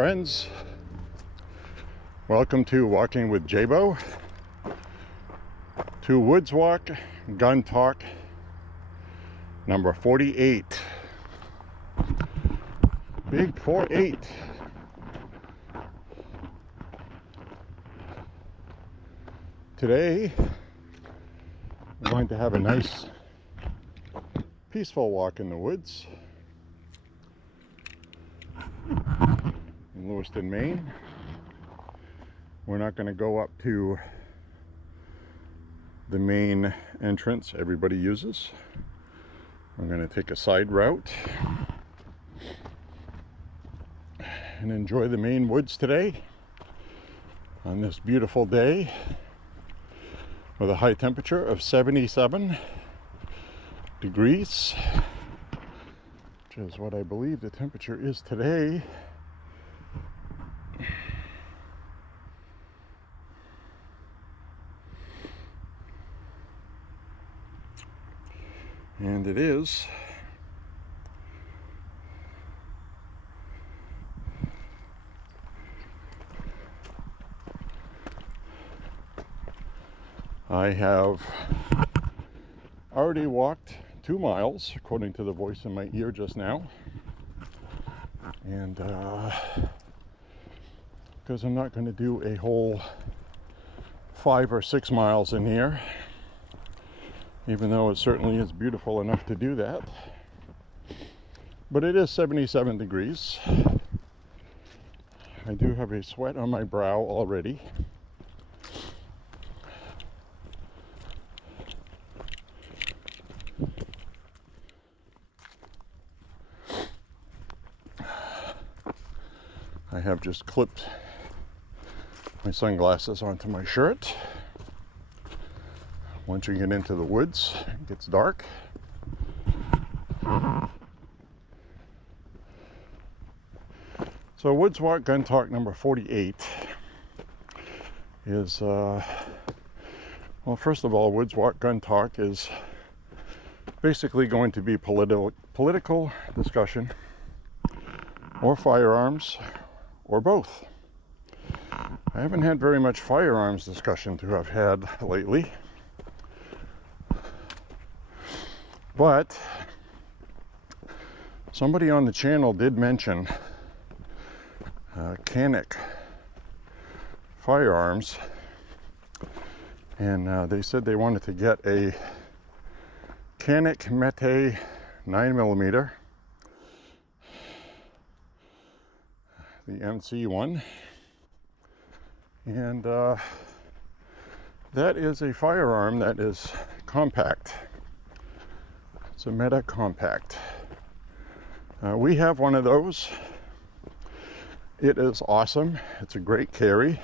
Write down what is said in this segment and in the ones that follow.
friends. Welcome to Walking with Jabo, to Woods Walk Gun Talk number 48. Big 48. Today, we're going to have a nice, peaceful walk in the woods in Lewiston, Maine. We're not going to go up to the main entrance everybody uses. We're going to take a side route and enjoy the Maine woods today on this beautiful day with a high temperature of 77 degrees, which is what I believe the temperature is today. And it is I have already walked 2 miles, according to the voice in my ear just now. And because I'm not going to do a whole 5 or 6 miles in here, even though it certainly is beautiful enough to do that. But it is 77 degrees. I do have a sweat on my brow already. I have just clipped my sunglasses onto my shirt. Once you get into the woods, it gets dark. So Woods Walk Gun Talk number 48 is, well, first of all, Woods Walk Gun Talk is basically going to be political discussion, or firearms, or both. I haven't had very much firearms discussion to have had lately. But somebody on the channel did mention Canik firearms, and they said they wanted to get a Canik Mete 9mm, the MC one, and that is a firearm that is compact. It's a Meta Compact. We have one of those. It is awesome. It's a great carry.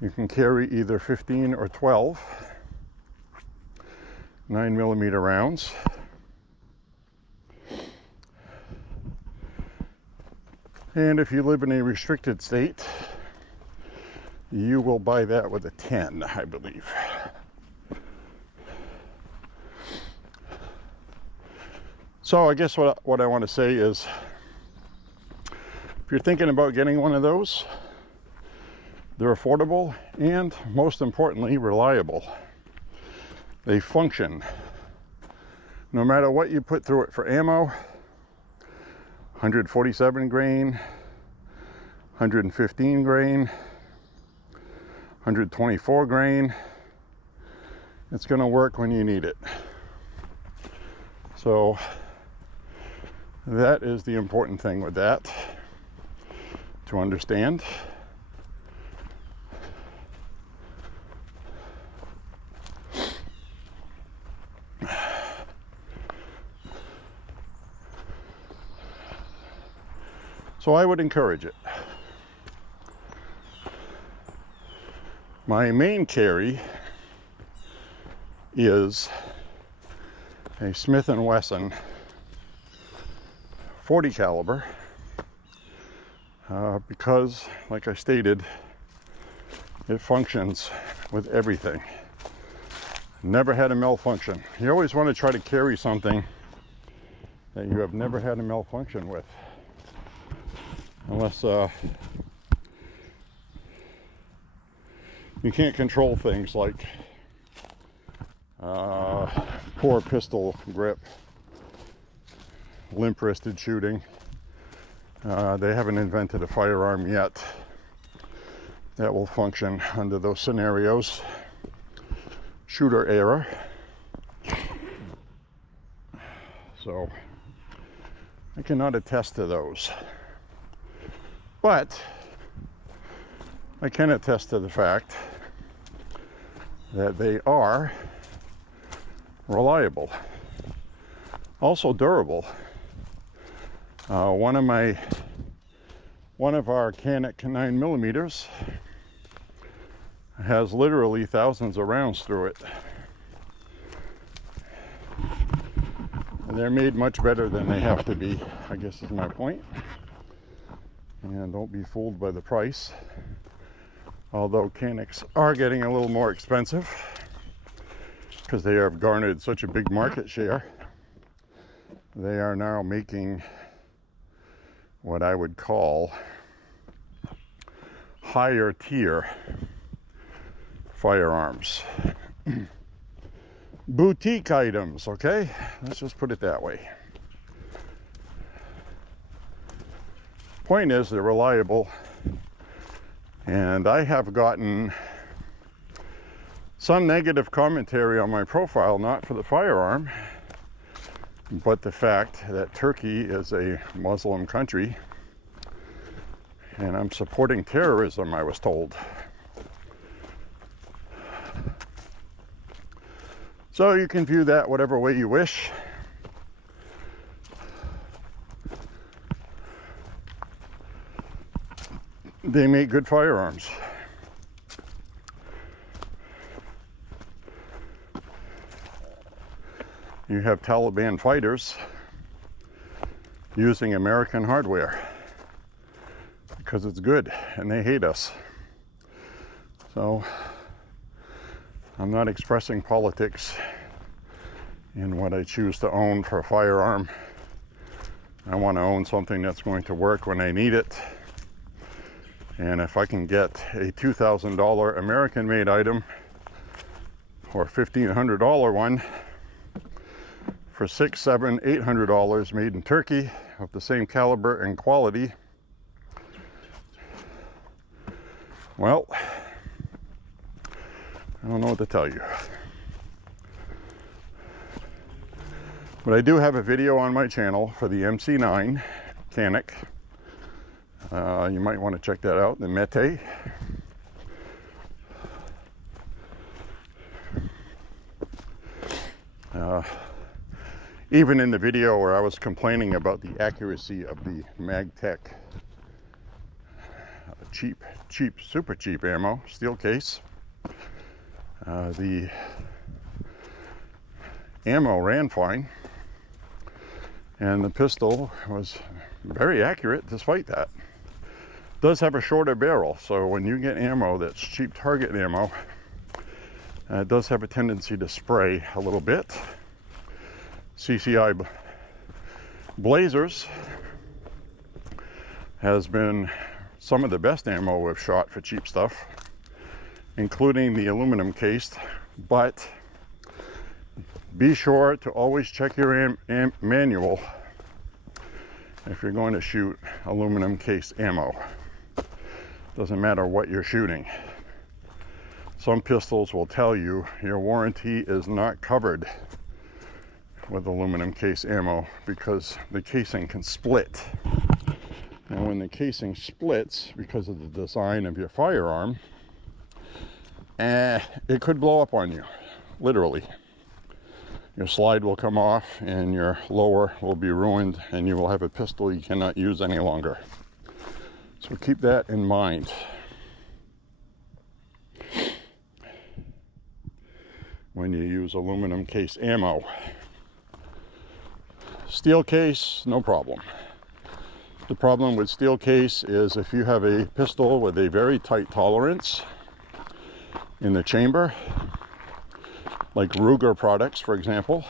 You can carry either 15 or 12 9mm rounds. And if you live in a restricted state, you will buy that with a 10, I believe. So I guess what I want to say is, if you're thinking about getting one of those, they're affordable and, most importantly, reliable. They function. No matter what you put through it for ammo, 147 grain, 115 grain, 124 grain, it's going to work when you need it. So that is the important thing with that to understand. So I would encourage it. My main carry is a Smith & Wesson 40 caliber, because, like I stated, it functions with everything. Never had a malfunction. You always want to try to carry something that you have never had a malfunction with. unless you can't control things like poor pistol grip, limp-wristed shooting. They haven't invented a firearm yet that will function under those scenarios. Shooter error. So I cannot attest to those. But I can attest to the fact that they are reliable, also durable. One of our Canik 9mm has literally thousands of rounds through it. And they're made much better than they have to be, I guess is my point. And don't be fooled by the price. Although Caniks are getting a little more expensive because they have garnered such a big market share. They are now making what I would call higher tier firearms. Boutique items, okay? Let's just put it that way. Point is, they're reliable, and I have gotten some negative commentary on my profile, not for the firearm, but the fact that Turkey is a Muslim country and I'm supporting terrorism, I was told. So you can view that whatever way you wish. They make good firearms. You have Taliban fighters using American hardware because it's good and they hate us. So I'm not expressing politics in what I choose to own for a firearm. I want to own something that's going to work when I need it. And if I can get a $2,000 American-made item or a $1,500 one for $600, $700, $800 made in Turkey of the same caliber and quality, well, I don't know what to tell you. But I do have a video on my channel for the MC9 Canik. You might want to check that out, the Mete. Even in the video where I was complaining about the accuracy of the Magtech super cheap ammo, steel case, the ammo ran fine, and the pistol was very accurate despite that. It does have a shorter barrel, so when you get ammo that's cheap target ammo, it does have a tendency to spray a little bit. CCI Blazers has been some of the best ammo we've shot for cheap stuff, including the aluminum cased, but be sure to always check your manual if you're going to shoot aluminum case ammo. Doesn't matter what you're shooting. Some pistols will tell you your warranty is not covered with aluminum case ammo because the casing can split. And when the casing splits because of the design of your firearm, it could blow up on you, literally. Your slide will come off and your lower will be ruined and you will have a pistol you cannot use any longer. So keep that in mind. When you use aluminum case ammo. Steel case, no problem. The problem with steel case is if you have a pistol with a very tight tolerance in the chamber, like Ruger products, for example,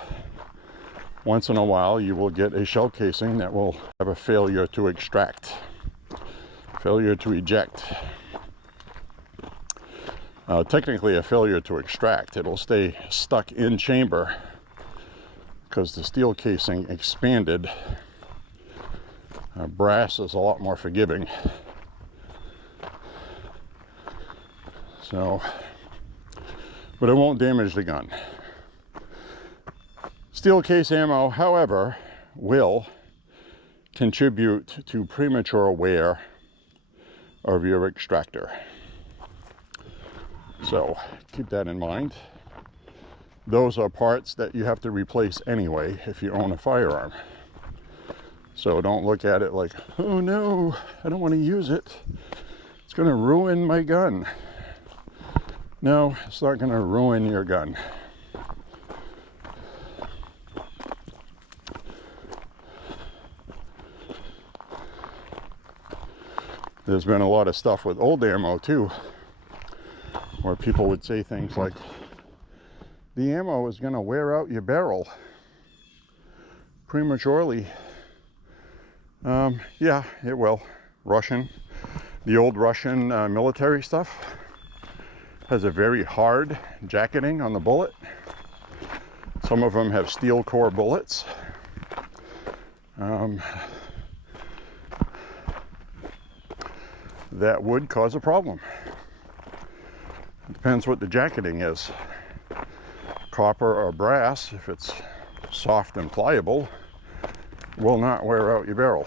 once in a while you will get a shell casing that will have a failure to extract. Failure to eject. Technically a failure to extract. It'll stay stuck in chamber because the steel casing expanded. Brass is a lot more forgiving. So, but it won't damage the gun. Steel case ammo, however, will contribute to premature wear of your extractor. So keep that in mind. Those are parts that you have to replace anyway if you own a firearm. So don't look at it like, oh no, I don't want to use it. It's going to ruin my gun. No, it's not going to ruin your gun. There's been a lot of stuff with old ammo too, where people would say things like, the ammo is going to wear out your barrel prematurely. Yeah, it will. The old Russian military stuff has a very hard jacketing on the bullet. Some of them have steel core bullets. That would cause a problem. It depends what the jacketing is. Copper or brass, if it's soft and pliable, will not wear out your barrel.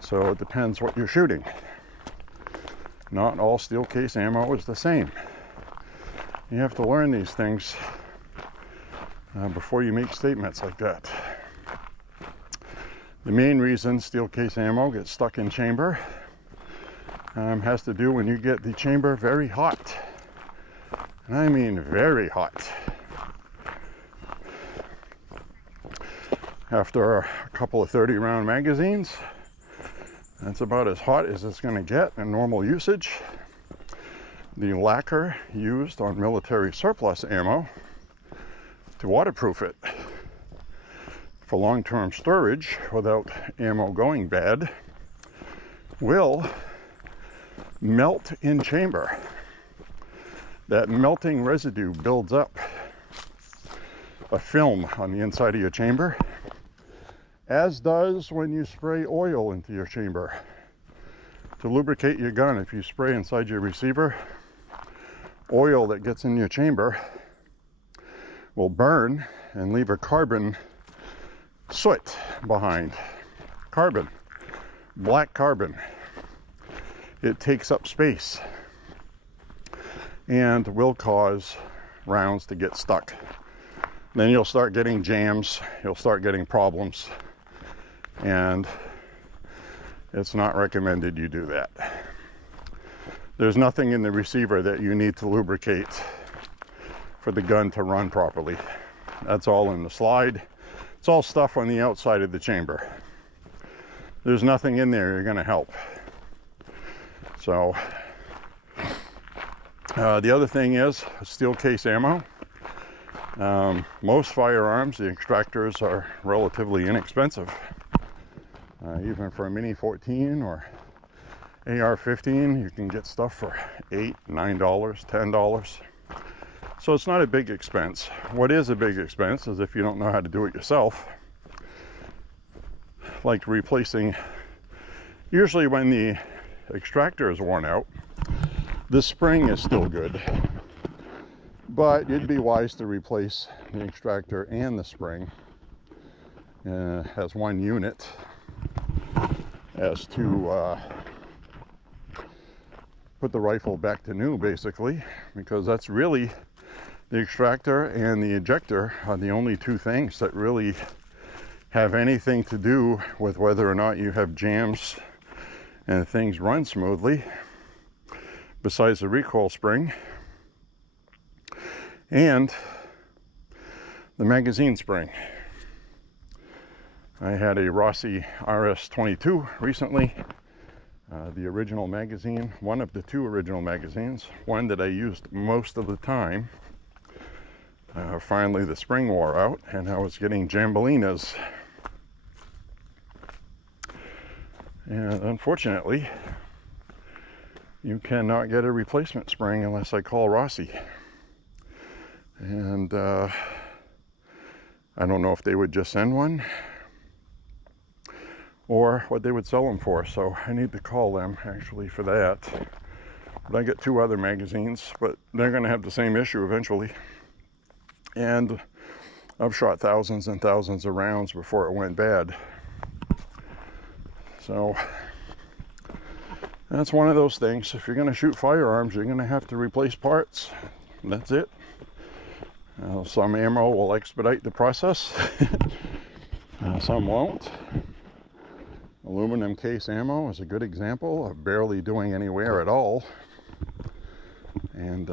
So it depends what you're shooting. Not all steel case ammo is the same. You have to learn these things before you make statements like that. The main reason steel case ammo gets stuck in chamber has to do when you get the chamber very hot. And I mean very hot. After a couple of 30-round magazines, that's about as hot as it's going to get in normal usage. The lacquer used on military surplus ammo to waterproof it for long-term storage without ammo going bad will melt in chamber. That melting residue builds up a film on the inside of your chamber, as does when you spray oil into your chamber. To lubricate your gun, if you spray inside your receiver, oil that gets in your chamber will burn and leave a carbon soot behind. Carbon, black carbon. It takes up space and will cause rounds to get stuck. Then you'll start getting jams, you'll start getting problems, and it's not recommended you do that. There's nothing in the receiver that you need to lubricate for the gun to run properly. That's all in the slide. It's all stuff on the outside of the chamber. There's nothing in there you're going to help. So the other thing is steel case ammo. Most firearms, the extractors are relatively inexpensive. Even for a Mini 14 or AR-15, you can get stuff for $8, $9, $10. So it's not a big expense. What is a big expense is if you don't know how to do it yourself, like replacing, usually when the extractor is worn out, the spring is still good, but it'd be wise to replace the extractor and the spring as one unit, as to put the rifle back to new, basically, because that's really, the extractor and the ejector are the only two things that really have anything to do with whether or not you have jams and things run smoothly, besides the recoil spring and the magazine spring. I had a Rossi RS-22 recently, the original magazine, one of the two original magazines, one that I used most of the time. Finally the spring wore out and I was getting jambolinas. And unfortunately, you cannot get a replacement spring unless I call Rossi. And I don't know if they would just send one or what they would sell them for. So I need to call them actually for that. But I get 2 other magazines, but they're going to have the same issue eventually. And I've shot thousands and thousands of rounds before it went bad. So that's one of those things. If you're going to shoot firearms, you're going to have to replace parts. That's it. Some ammo will expedite the process. Some won't. Aluminum case ammo is a good example of barely doing any wear at all. And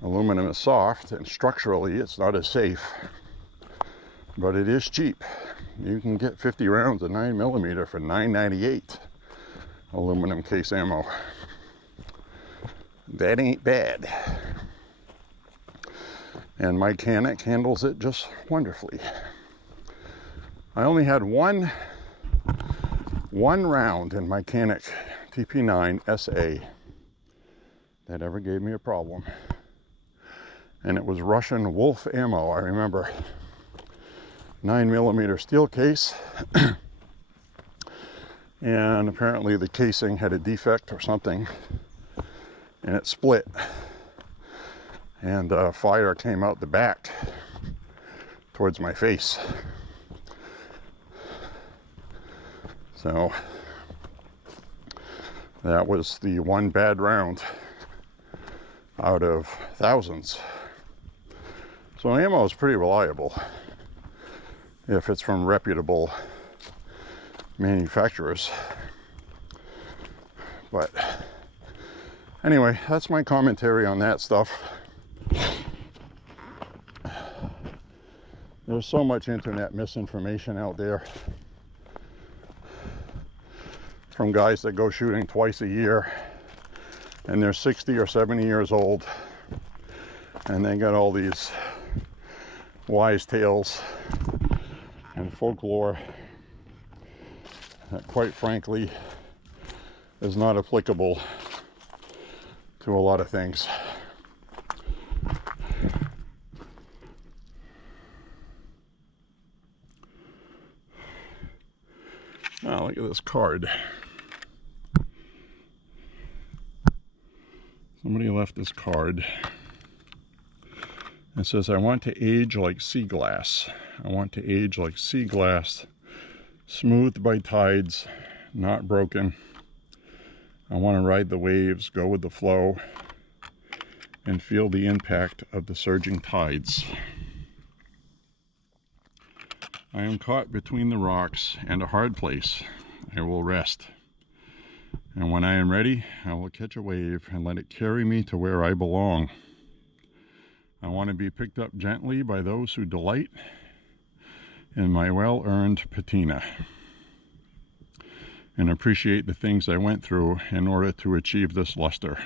aluminum is soft, and structurally it's not as safe, but it is cheap. You can get 50 rounds of 9mm for $9.98. Aluminum case ammo. That ain't bad. And my Canik handles it just wonderfully. I only had one round in my Canik TP9 SA that ever gave me a problem. And it was Russian Wolf ammo, I remember. 9mm steel case. And apparently the casing had a defect or something, and it split. And fire came out the back towards my face. So that was the one bad round out of thousands. So ammo is pretty reliable if it's from reputable manufacturers. But anyway, that's my commentary on that stuff. There's so much internet misinformation out there from guys that go shooting twice a year, and they're 60 or 70 years old, and they got all these wise tales and folklore that, quite frankly, is not applicable to a lot of things. Oh, look at this card. Somebody left this card. It says, I want to age like sea glass. I want to age like sea glass, smoothed by tides, not broken. I want to ride the waves, go with the flow, and feel the impact of the surging tides. I am caught between the rocks and a hard place. I will rest. And when I am ready, I will catch a wave and let it carry me to where I belong. I want to be picked up gently by those who delight in my well-earned patina and appreciate the things I went through in order to achieve this luster.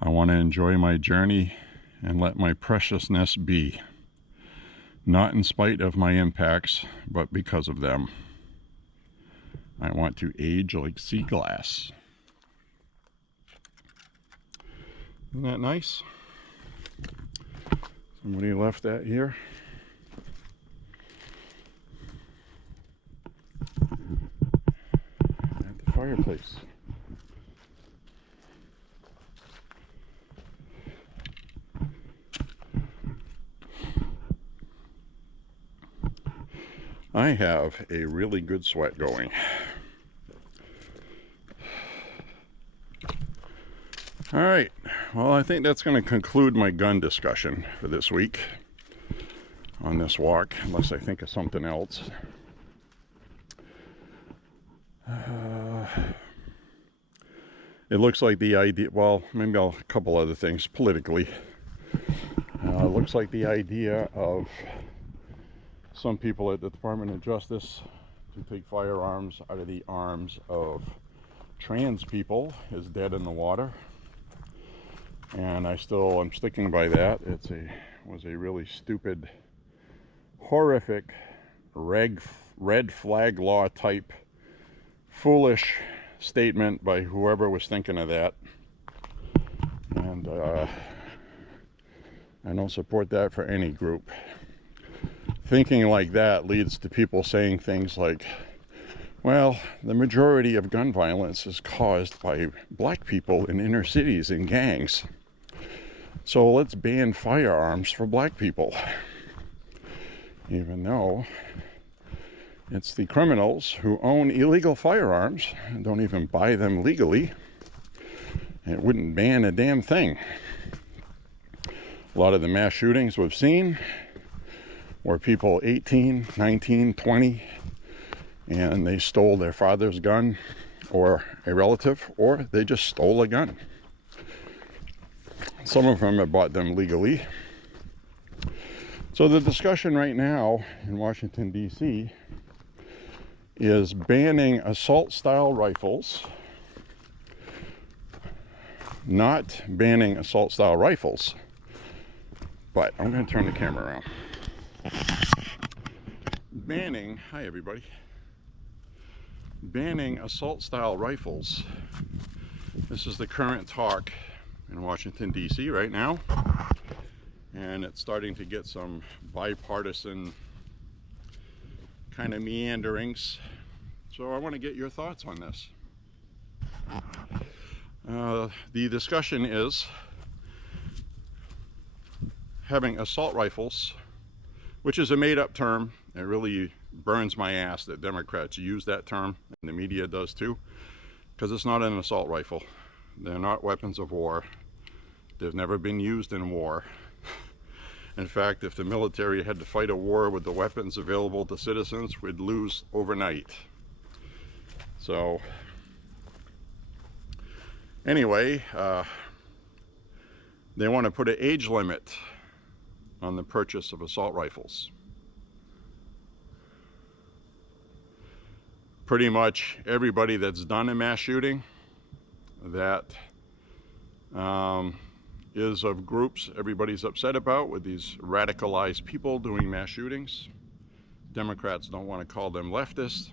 I want to enjoy my journey and let my preciousness be, not in spite of my impacts, but because of them. I want to age like sea glass. Isn't that nice? Somebody left that here. At the fireplace. I have a really good sweat going. All right, well, I think that's going to conclude my gun discussion for this week on this walk, unless I think of something else. It looks like the idea, well, maybe a couple other things politically. It looks like the idea of some people at the Department of Justice to take firearms out of the arms of trans people is dead in the water. And I'm sticking by that. Was a really stupid, horrific reg red flag law type foolish statement by whoever was thinking of that. And I don't support that for any group. Thinking like that leads to people saying things like, well, the majority of gun violence is caused by black people in inner cities and gangs. So let's ban firearms for black people. Even though it's the criminals who own illegal firearms and don't even buy them legally. It wouldn't ban a damn thing. A lot of the mass shootings we've seen were people 18, 19, 20, and they stole their father's gun or a relative, or they just stole a gun. Some of them have bought them legally. So the discussion right now in Washington, D.C. is banning assault-style rifles, not banning assault-style rifles, but I'm going to turn the camera around. Banning, hi everybody, banning assault-style rifles. This is the current talk in Washington, D.C. right now, and it's starting to get some bipartisan kind of meanderings. So I want to get your thoughts on this. The discussion is having assault rifles, which is a made-up term. It really burns my ass that Democrats use that term, and the media does too, because it's not an assault rifle. They're not weapons of war. They've never been used in war. In fact, if the military had to fight a war with the weapons available to citizens, we'd lose overnight. So, anyway, they want to put an age limit on the purchase of assault rifles. Pretty much everybody that's done a mass shooting that is of groups everybody's upset about, with these radicalized people doing mass shootings. Democrats don't want to call them leftists,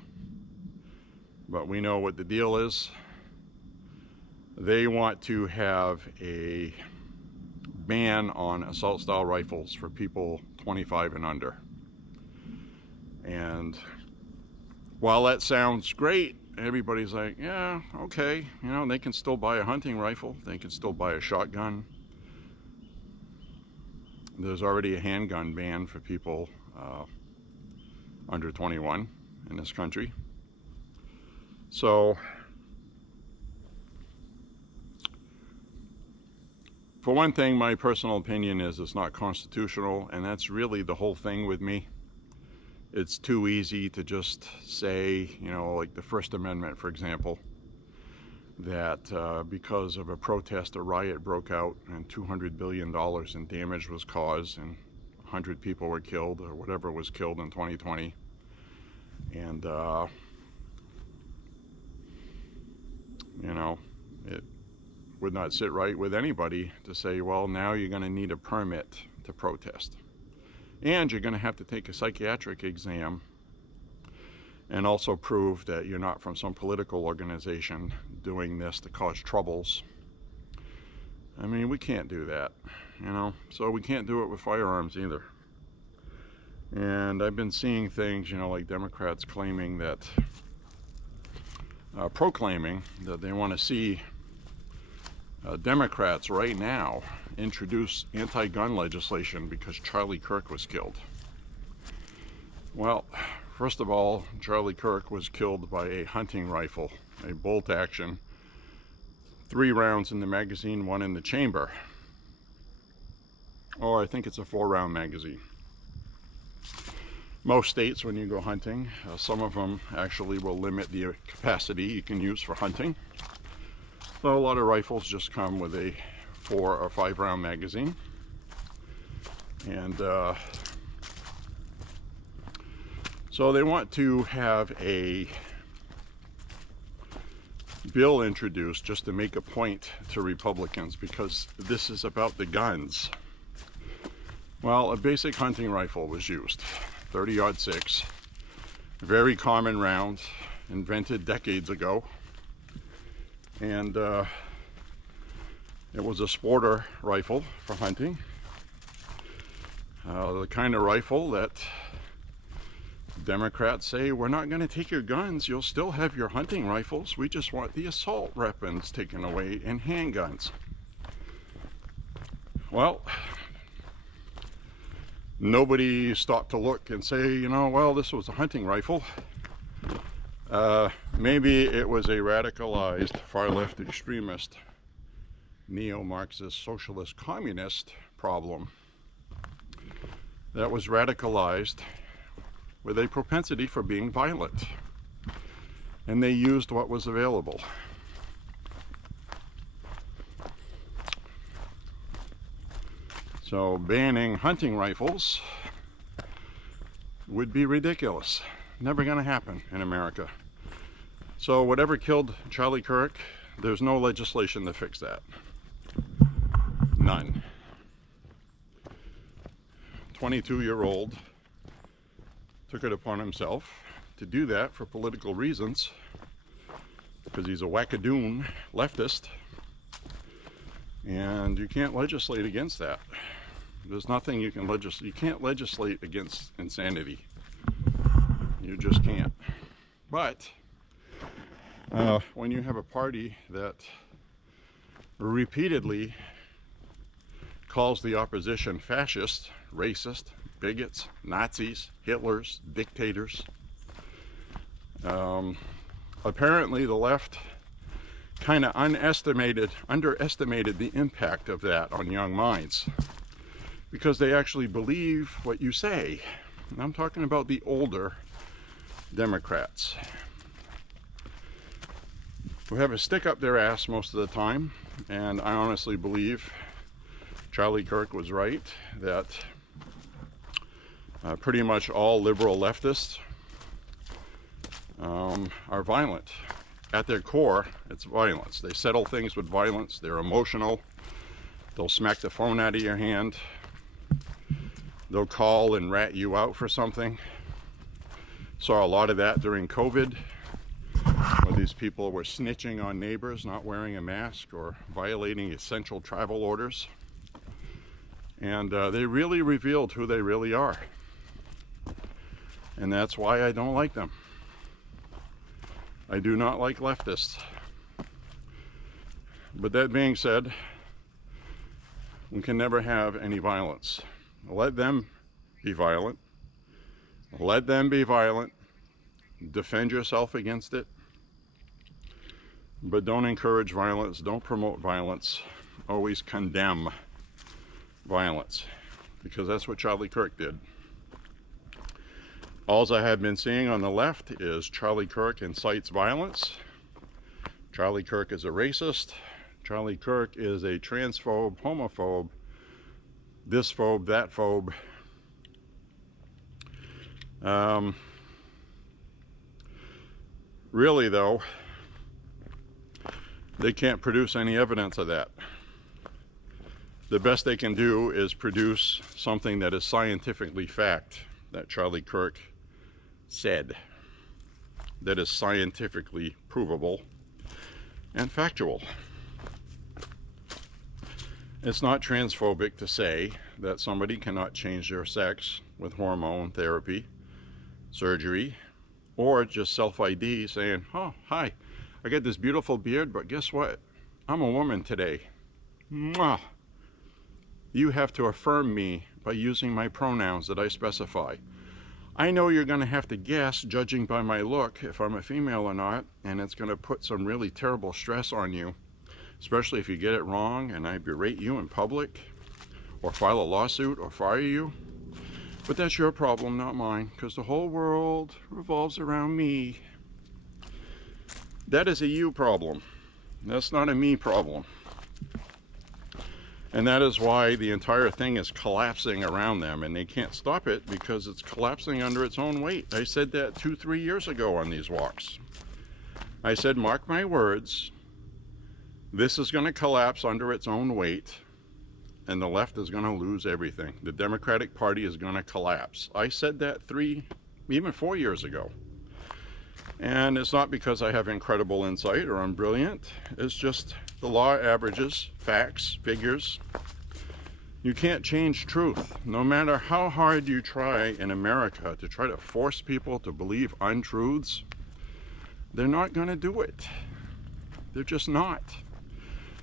but we know what the deal is. They want to have a ban on assault-style rifles for people 25 and under. And while that sounds great, everybody's like, yeah, okay, you know, they can still buy a hunting rifle, they can still buy a shotgun. There's already a handgun ban for people under 21 in this country. So, for one thing, my personal opinion is it's not constitutional, and that's really the whole thing with me. It's too easy to just say, you know, like the First Amendment, for example, that because of a protest, a riot broke out and $200 billion in damage was caused and 100 people were killed, or whatever was killed in 2020. And, you know, it would not sit right with anybody to say, well, now you're going to need a permit to protest. And you're going to have to take a psychiatric exam and also prove that you're not from some political organization doing this to cause troubles. I mean, we can't do that, you know, so we can't do it with firearms either. And I've been seeing things, you know, like Democrats claiming that, proclaiming that they want to see Democrats right now introduce anti-gun legislation because Charlie Kirk was killed. Well, first of all, Charlie Kirk was killed by a hunting rifle, a bolt action, 3 rounds in the magazine, 1 in the chamber. Or I think it's a 4-round magazine. Most states, when you go hunting, some of them actually will limit the capacity you can use for hunting. So a lot of rifles just come with a 4 or 5 round magazine. And so they want to have a bill introduced just to make a point to Republicans, because this is about the guns. Well, a basic hunting rifle was used, 30-06, Very common rounds, invented decades ago. And it was a sporter rifle for hunting. The kind of rifle that Democrats say, we're not going to take your guns, you'll still have your hunting rifles, we just want the assault weapons taken away and handguns. Well, nobody stopped to look and say, you know, well, this was a hunting rifle. Maybe it was a radicalized far-left extremist, neo-Marxist, socialist, communist problem that was radicalized with a propensity for being violent. And they used what was available. So banning hunting rifles would be ridiculous. Never going to happen in America. So whatever killed Charlie Kirk, there's no legislation to fix that. None. 22-year-old took it upon himself to do that for political reasons, because he's a wackadoon leftist, and you can't legislate against that. There's nothing you can legislate. You can't legislate against insanity. You just can't. But when you have a party that repeatedly calls the opposition fascist, racist, bigots, Nazis, Hitlers, dictators, apparently the left kind of underestimated the impact of that on young minds, because they actually believe what you say. And I'm talking about the older Democrats who have a stick up their ass most of the time. And I honestly believe Charlie Kirk was right, that pretty much all liberal leftists are violent. At their core, it's violence. They settle things with violence. They're emotional. They'll smack the phone out of your hand. They'll call and rat you out for something. Saw a lot of that during COVID, where these people were snitching on neighbors, not wearing a mask or violating essential travel orders. And they really revealed who they really are. And that's why I don't like them. I do not like leftists. But that being said, we can never have any violence. Let them be violent. Let them be violent. Defend yourself against it. But don't encourage violence. Don't promote violence. Always condemn violence. Because that's what Charlie Kirk did. All I have been seeing on the left is Charlie Kirk incites violence. Charlie Kirk is a racist. Charlie Kirk is a transphobe, homophobe, this phobe, that phobe. Really though, they can't produce any evidence of that. The best they can do is produce something that is scientifically fact, that Charlie Kirk said, that is scientifically provable and factual. It's not transphobic to say that somebody cannot change their sex with hormone therapy, surgery, or just self-ID saying, oh, hi, I got this beautiful beard, but guess what? I'm a woman today. Mwah. You have to affirm me by using my pronouns that I specify. I know you're going to have to guess, judging by my look, if I'm a female or not, and it's going to put some really terrible stress on you, especially if you get it wrong and I berate you in public, or file a lawsuit, or fire you. But that's your problem, not mine, because the whole world revolves around me. That is a you problem. That's not a me problem. And that is why the entire thing is collapsing around them, and they can't stop it because it's collapsing under its own weight. I said that 2-3 years ago on these walks. I said, mark my words, this is going to collapse under its own weight, and the left is going to lose everything. The Democratic Party is going to collapse. I said that 3, even 4 years ago. And it's not because I have incredible insight or I'm brilliant. It's just the law averages, facts, figures. You can't change truth. No matter how hard you try in America to try to force people to believe untruths, they're not going to do it. They're just not.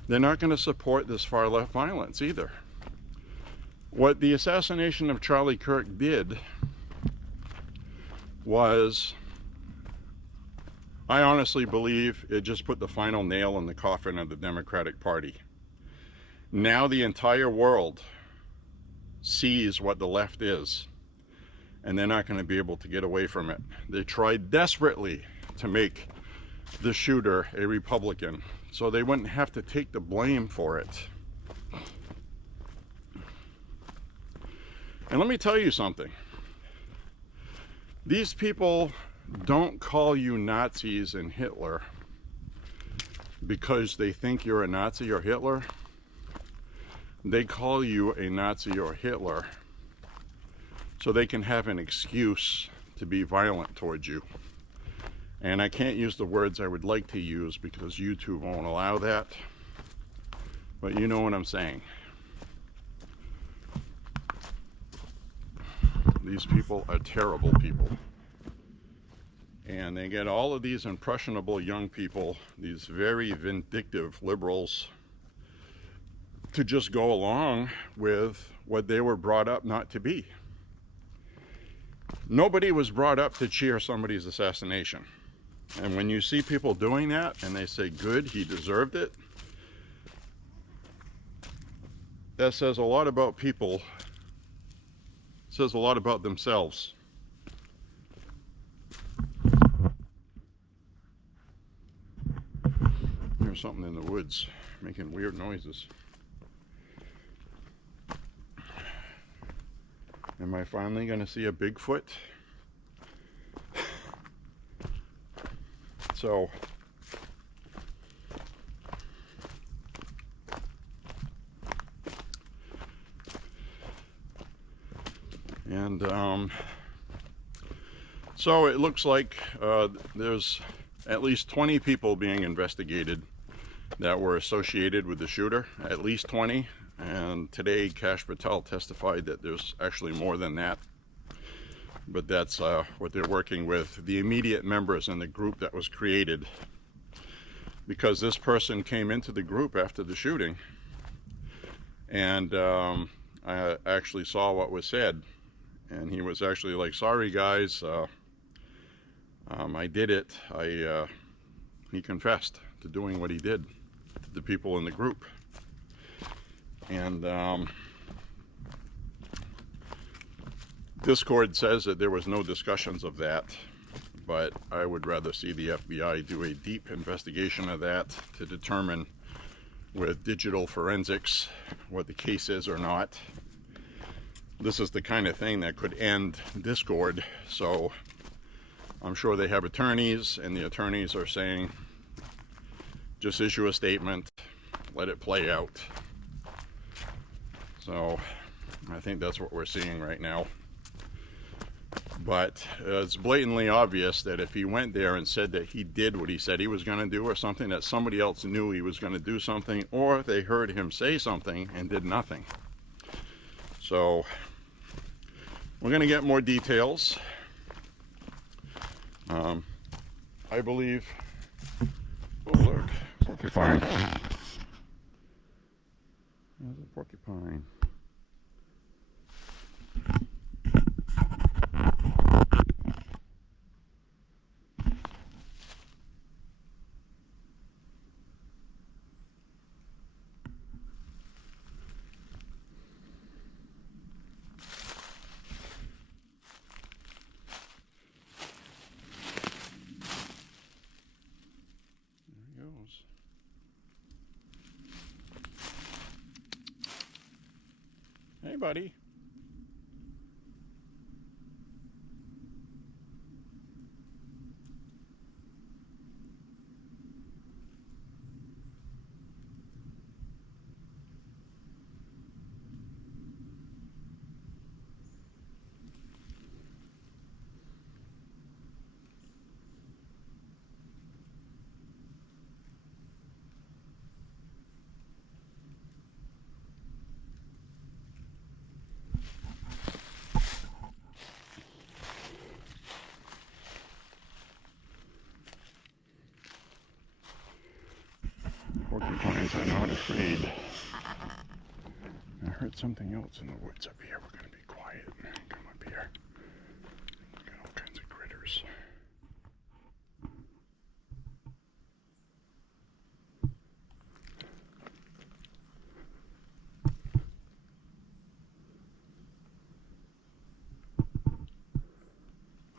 They're not going to support this far left violence either. What the assassination of Charlie Kirk did was, I honestly believe it just put the final nail in the coffin of the Democratic Party. Now the entire world sees what the left is, and they're not going to be able to get away from it. They tried desperately to make the shooter a Republican, so they wouldn't have to take the blame for it. And let me tell you something. These people don't call you Nazis and Hitler because they think you're a Nazi or Hitler. They call you a Nazi or Hitler so they can have an excuse to be violent towards you. And I can't use the words I would like to use because YouTube won't allow that. But you know what I'm saying. These people are terrible people. And they get all of these impressionable young people, these very vindictive liberals, to just go along with what they were brought up not to be. Nobody was brought up to cheer somebody's assassination. And when you see people doing that and they say, good, he deserved it, that says a lot about people. It says a lot about themselves. There's something in the woods making weird noises. Am I finally going to see a Bigfoot? So, and so it looks like there's at least 20 people being investigated that were associated with the shooter, at least 20. And today Kash Patel testified that there's actually more than that. But that's what they're working with, the immediate members in the group that was created. Because this person came into the group after the shooting. And I actually saw what was said. And he was actually like, sorry guys, I did it. He confessed to doing what he did to the people in the group. And Discord says that there was no discussions of that, but I would rather see the FBI do a deep investigation of that to determine with digital forensics what the case is or not. This is the kind of thing that could end Discord, so I'm sure they have attorneys, and the attorneys are saying, just issue a statement, let it play out. So I think that's what we're seeing right now. But it's blatantly obvious that if he went there and said that he did what he said he was going to do, or something that somebody else knew he was going to do something, or they heard him say something and did nothing. So we're going to get more details. I believe, oh look, porcupine. There's a porcupine. Hey, buddy. I'm not afraid. I heard something else in the woods up here. We're going to be quiet. Come up here. Look at all kinds of critters.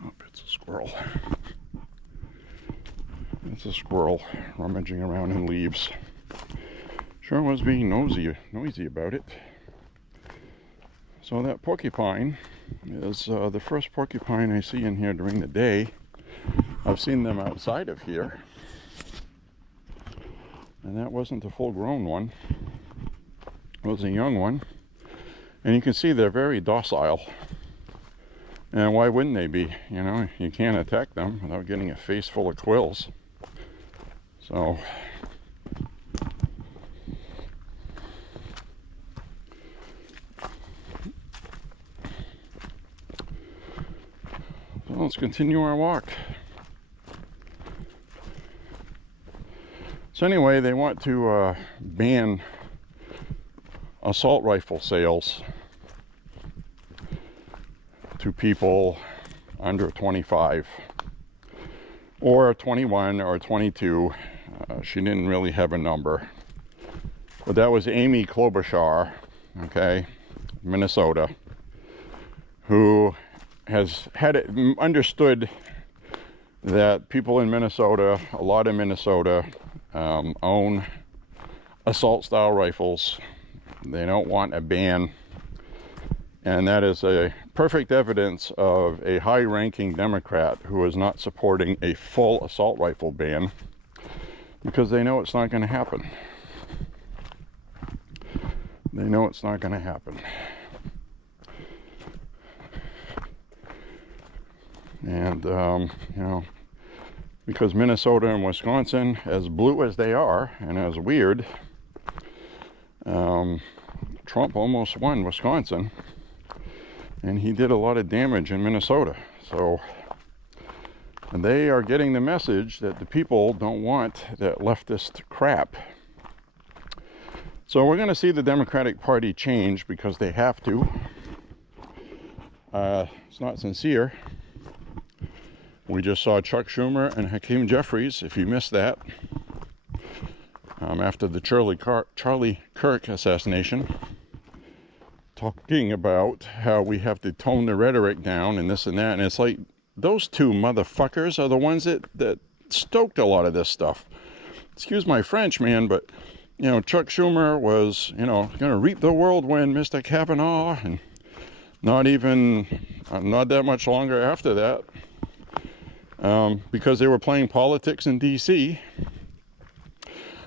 Oh, it's a squirrel. It's a squirrel rummaging around in leaves. Sure was being noisy about it. So that porcupine is the first porcupine I see in here during the day. I've seen them outside of here. And that wasn't a full-grown one. It was a young one. And you can see they're very docile. And why wouldn't they be? You know, you can't attack them without getting a face full of quills. So let's continue our walk. So anyway, they want to ban assault rifle sales to people under 25 or 21 or 22. She didn't really have a number, but that was Amy Klobuchar, okay, Minnesota, who has had it understood that people in Minnesota, a lot in Minnesota, own assault style rifles. They don't want a ban, and that is a perfect evidence of a high-ranking Democrat who is not supporting a full assault rifle ban because they know it's not going to happen. They know it's not going to happen. And, you know, because Minnesota and Wisconsin, as blue as they are and as weird, Trump almost won Wisconsin, and he did a lot of damage in Minnesota. So they are getting the message that the people don't want that leftist crap. So we're going to see the Democratic Party change because they have to. It's not sincere. We just saw Chuck Schumer and Hakeem Jeffries, if you missed that, after the Charlie Kirk assassination, talking about how we have to tone the rhetoric down and this and that. And it's like, those two motherfuckers are the ones that stoked a lot of this stuff. Excuse my French, man, but, you know, Chuck Schumer was, you know, going to reap the whirlwind, Mr. Kavanaugh, and not that much longer after that. Because they were playing politics in D.C.,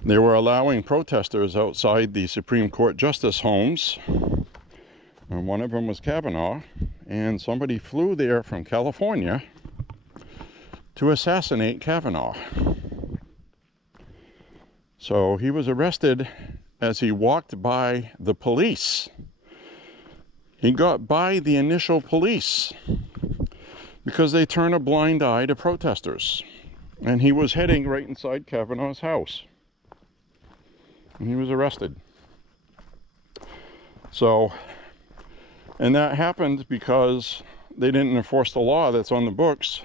they were allowing protesters outside the Supreme Court justice homes, and one of them was Kavanaugh, and somebody flew there from California to assassinate Kavanaugh. So he was arrested as he walked by the police. He got by the initial police because they turn a blind eye to protesters. And he was heading right inside Kavanaugh's house. And he was arrested. So, and that happened because they didn't enforce the law that's on the books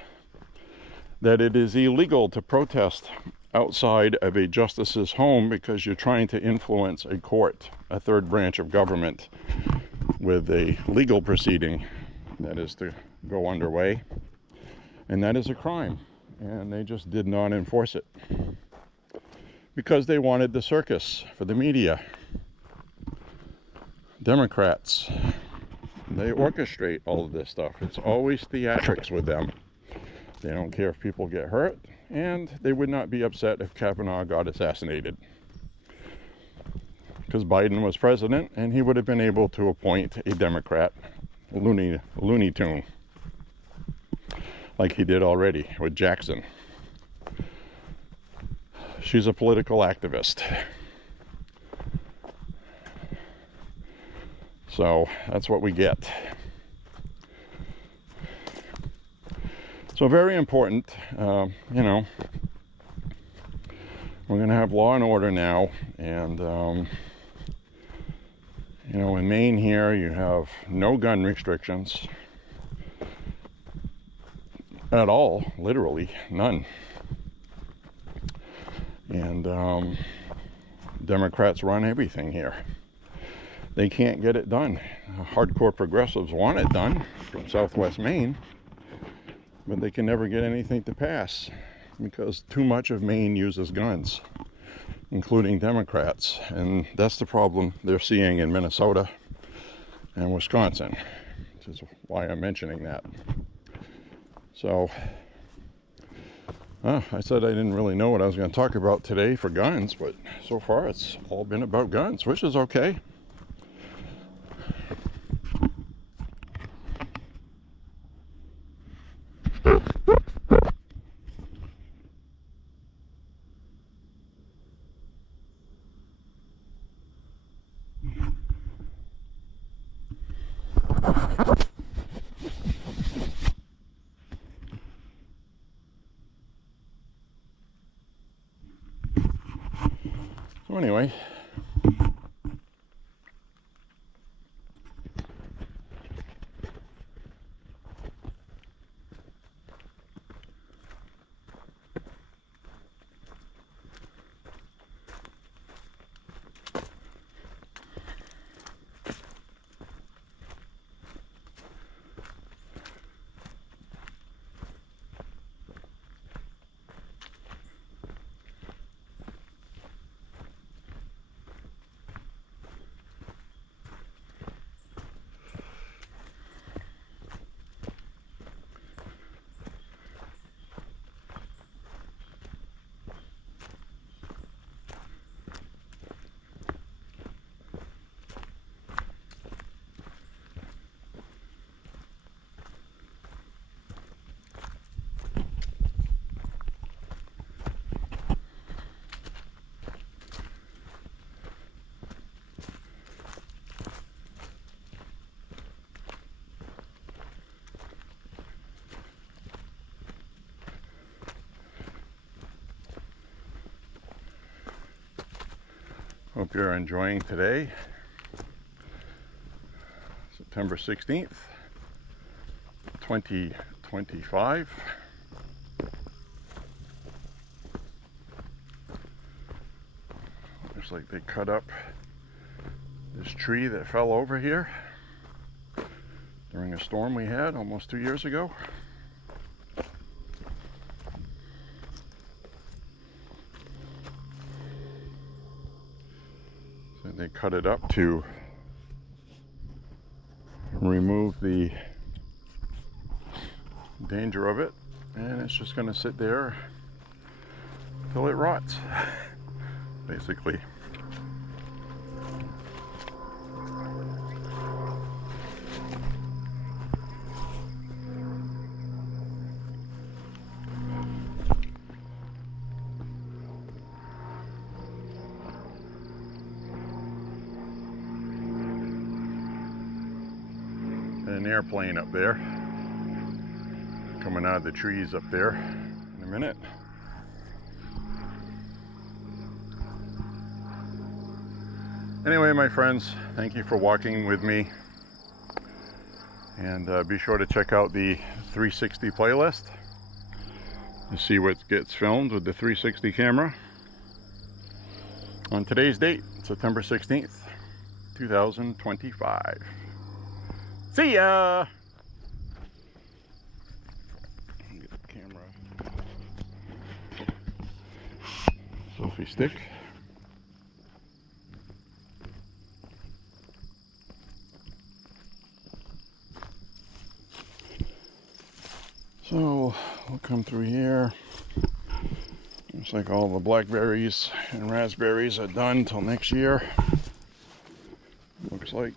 that it is illegal to protest outside of a justice's home because you're trying to influence a court, a third branch of government, with a legal proceeding that is to go underway, and that is a crime. And they just did not enforce it because they wanted the circus for the media. Democrats, they orchestrate all of this stuff. It's always theatrics with them. They don't care if people get hurt, and they would not be upset if Kavanaugh got assassinated, because Biden was president and he would have been able to appoint a Democrat, Looney Tune, like he did already with Jackson. She's a political activist. So that's what we get. So very important, you know, We're going to have law and order now, and you know, in Maine here, you have no gun restrictions at all, literally none. And Democrats run everything here. They can't get it done. Hardcore progressives want it done from Southwest Maine, but they can never get anything to pass because too much of Maine uses guns, including Democrats. And that's the problem they're seeing in Minnesota and Wisconsin, which is why I'm mentioning that. So, I said I didn't really know what I was going to talk about today for guns, but so far it's all been about guns, which is okay. So anyway, hope you're enjoying today, September 16th, 2025. Looks like they cut up this tree that fell over here during a storm we had almost 2 years ago. They cut it up to remove the danger of it, and it's just going to sit there till it rots, basically. An airplane up there coming out of the trees up there in a minute. Anyway, my friends, thank you for walking with me, and be sure to check out the 360 playlist to see what gets filmed with the 360 camera on today's date, September 16th, 2025. See ya! Get the camera. Selfie stick. So we'll come through here. Looks like all the blackberries and raspberries are done till next year. Looks like.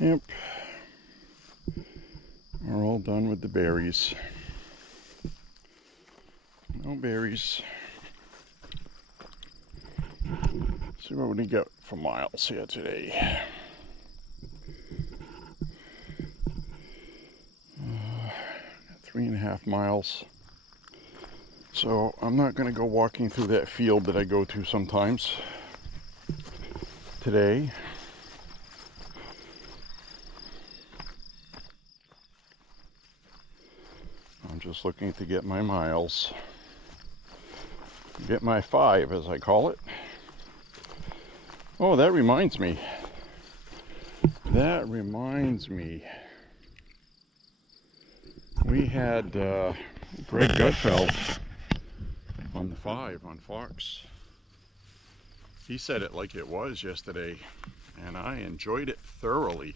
Yep. We're all done with the berries. No berries. See what we get for miles here today. 3.5 miles. So I'm not going to go walking through that field that I go to sometimes today. I'm just looking to get my miles. Get my 5, as I call it. Oh, that reminds me. We had Greg Gutfeld on the 5 on Fox. He said it like it was yesterday, and I enjoyed it thoroughly.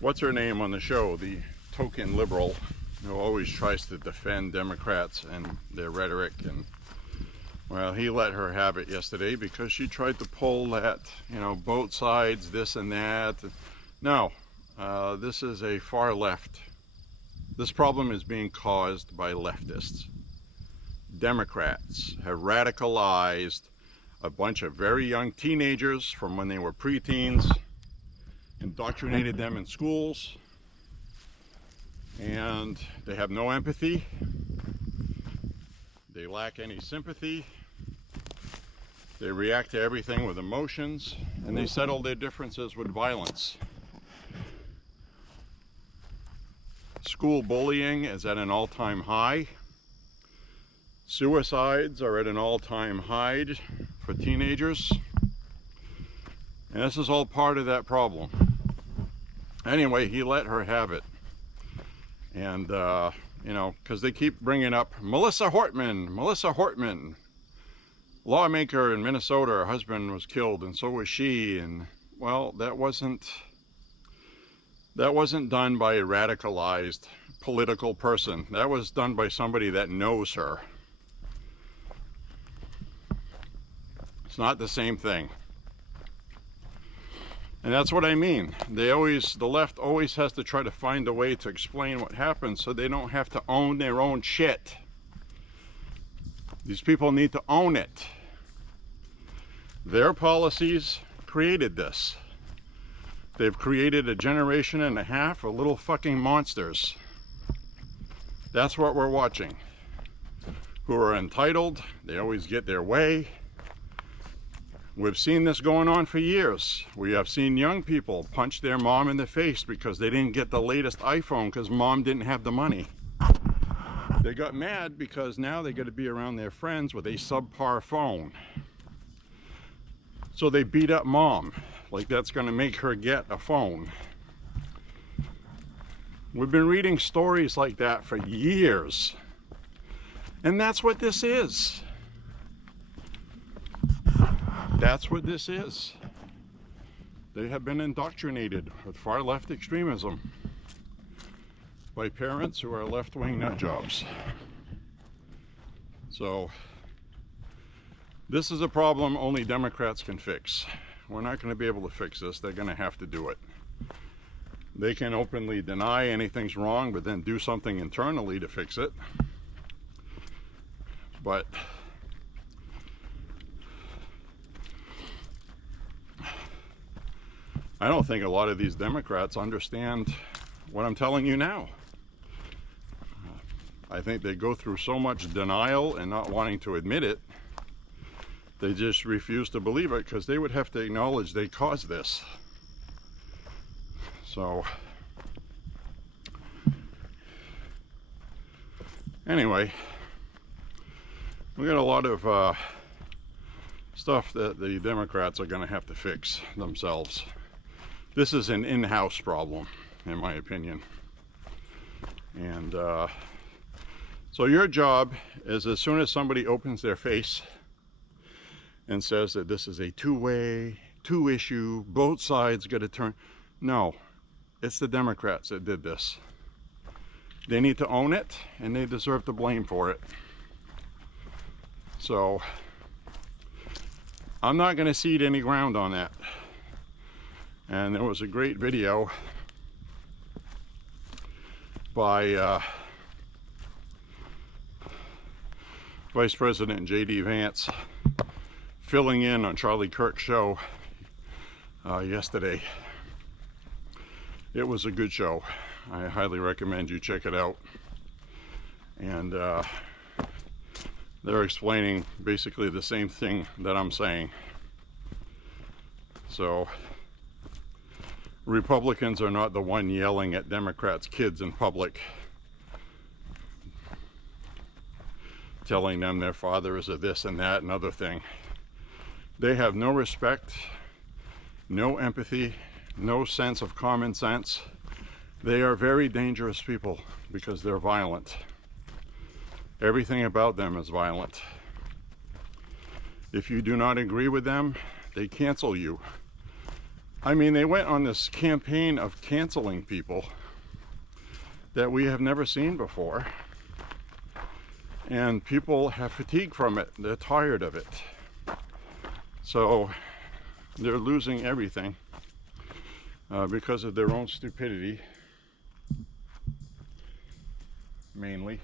What's her name on the show? The token liberal who always tries to defend Democrats and their rhetoric, and well, he let her have it yesterday because she tried to pull that, you know, both sides, this and that. No, this is a far left. This problem is being caused by leftists. Democrats have radicalized a bunch of very young teenagers from when they were preteens, indoctrinated them in schools, and they have no empathy. They lack any sympathy. They react to everything with emotions, and they settle their differences with violence. School bullying is at an all-time high. Suicides are at an all-time high for teenagers. And this is all part of that problem. Anyway, he let her have it. And, you know, because they keep bringing up Melissa Hortman, lawmaker in Minnesota. Her husband was killed, and so was she. And, well, that wasn't done by a radicalized political person. That was done by somebody that knows her. It's not the same thing. And that's what I mean. The left always has to try to find a way to explain what happened so they don't have to own their own shit. These people need to own it. Their policies created this. They've created a generation and a half of little fucking monsters. That's what we're watching. Who are entitled, they always get their way. We've seen this going on for years. We have seen young people punch their mom in the face because they didn't get the latest iPhone because mom didn't have the money. They got mad because now they got to be around their friends with a subpar phone. So they beat up mom, like that's going to make her get a phone. We've been reading stories like that for years. And that's what this is. That's what this is. They have been indoctrinated with far left extremism by parents who are left-wing nut jobs. So this is a problem only Democrats can fix. We're not going to be able to fix this. They're going to have to do it. They can openly deny anything's wrong, but then do something internally to fix it. But I don't think a lot of these Democrats understand what I'm telling you now. I think they go through so much denial and not wanting to admit it, they just refuse to believe it because they would have to acknowledge they caused this. So, anyway, we got a lot of stuff that the Democrats are going to have to fix themselves. This is an in-house problem, in my opinion. And so your job is, as soon as somebody opens their face and says that this is a two-way, two-issue, both sides got to turn. No, it's the Democrats that did this. They need to own it, and they deserve the blame for it. So I'm not going to cede any ground on that. And there was a great video by Vice President J.D. Vance filling in on Charlie Kirk's show yesterday. It was a good show. I highly recommend you check it out. And they're explaining basically the same thing that I'm saying. So Republicans are not the one yelling at Democrats' kids in public, telling them their father is a this and that and other thing. They have no respect, no empathy, no sense of common sense. They are very dangerous people because they're violent. Everything about them is violent. If you do not agree with them, they cancel you. I mean, they went on this campaign of canceling people that we have never seen before. And people have fatigue from it. They're tired of it. So they're losing everything because of their own stupidity, mainly.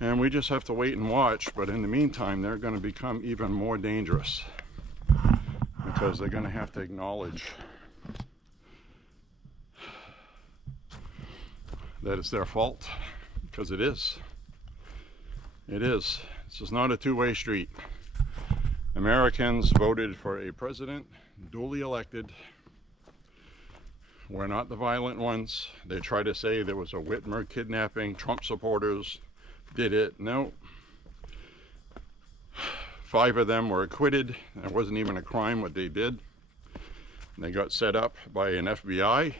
And we just have to wait and watch. But in the meantime, they're going to become even more dangerous because they're going to have to acknowledge that it's their fault, because it is. It is. This is not a two-way street. Americans voted for a president, duly elected. We're not the violent ones. They try to say there was a Whitmer kidnapping, Trump supporters did it. No. 5 of them were acquitted. It wasn't even a crime what they did. They got set up by an FBI.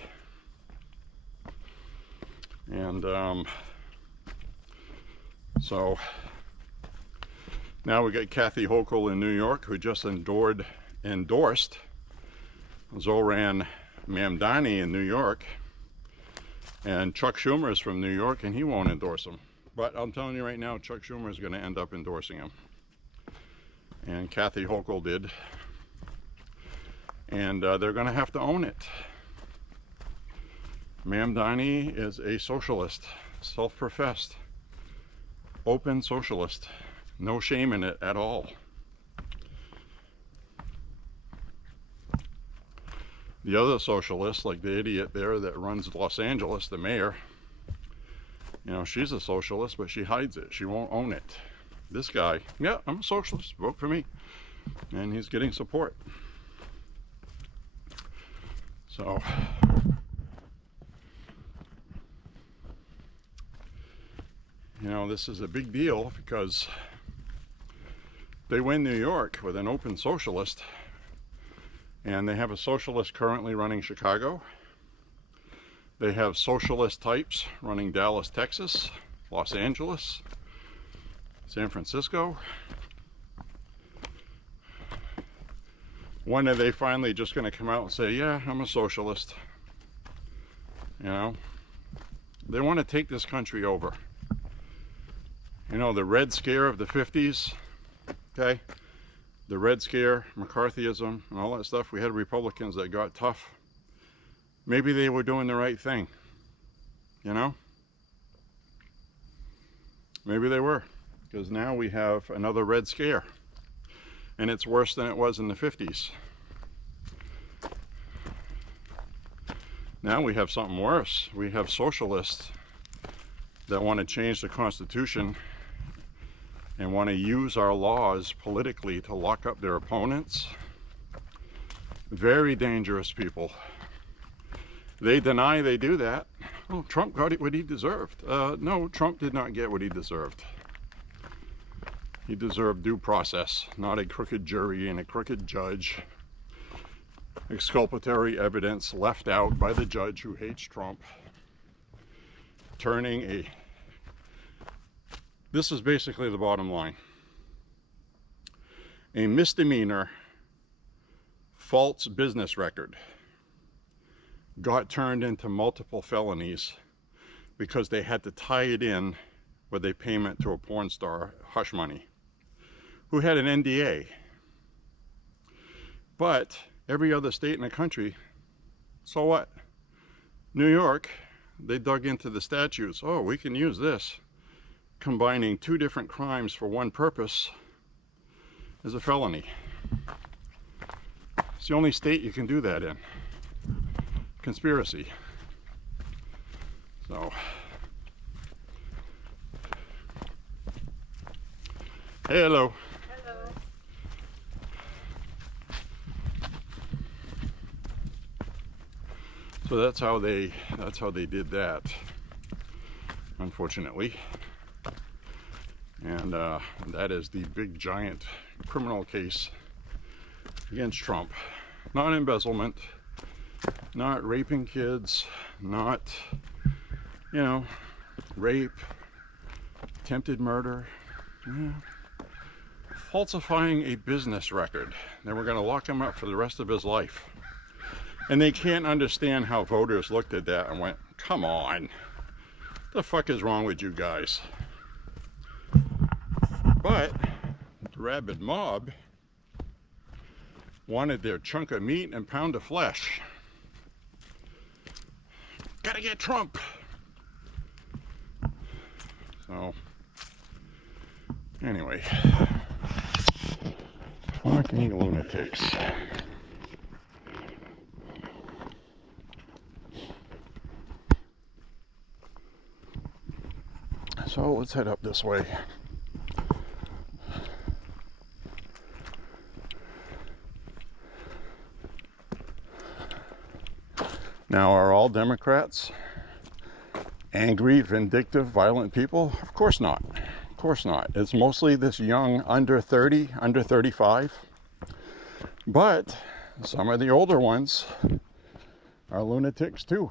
And so now we got Kathy Hochul in New York, who just endorsed Zoran Mamdani in New York. And Chuck Schumer is from New York, and he won't endorse him. But I'm telling you right now, Chuck Schumer is going to end up endorsing him. And Kathy Hochul did. And they're going to have to own it. Mamdani is a socialist, self-professed, open socialist. No shame in it at all. The other socialists, like the idiot there that runs Los Angeles, the mayor, you know, she's a socialist, but she hides it. She won't own it. This guy, yeah, I'm a socialist, vote for me. And he's getting support. So, you know, this is a big deal because they win New York with an open socialist, and they have a socialist currently running Chicago. They have socialist types running Dallas, Texas, Los Angeles, San Francisco. When are they finally just going to come out and say, yeah, I'm a socialist? You know, they want to take this country over. You know, the Red Scare of the 50s, okay? The Red Scare, McCarthyism, and all that stuff. We had Republicans that got tough. Maybe they were doing the right thing, you know? Maybe they were, because now we have another Red Scare, and it's worse than it was in the 50s. Now we have something worse. We have socialists that want to change the Constitution and want to use our laws politically to lock up their opponents. Very dangerous people. They deny they do that. Oh, Trump got what he deserved. No, Trump did not get what he deserved. He deserved due process, not a crooked jury and a crooked judge. Exculpatory evidence left out by the judge who hates Trump. This is basically the bottom line. A misdemeanor false business record got turned into multiple felonies because they had to tie it in with a payment to a porn star, hush money, who had an NDA. But every other state in the country, so what? New York they dug into the statutes. Oh, we can use this. Combining two different crimes for one purpose is a felony. It's the only state you can do that in. Conspiracy. So, hello. Hello. So that's how they did that, unfortunately. And that is the big giant criminal case against Trump. Not embezzlement, not raping kids, not, you know, rape, attempted murder, falsifying a business record. Then we're going to lock him up for the rest of his life. And they can't understand how voters looked at that and went, come on, the fuck is wrong with you guys? But the rabid mob wanted their chunk of meat and pound of flesh. Gotta get Trump. So, anyway, fucking lunatics. So let's head up this way. Now, are all Democrats angry, vindictive, violent people? Of course not. Of course not. It's mostly this young, under 30, under 35. But some of the older ones are lunatics too.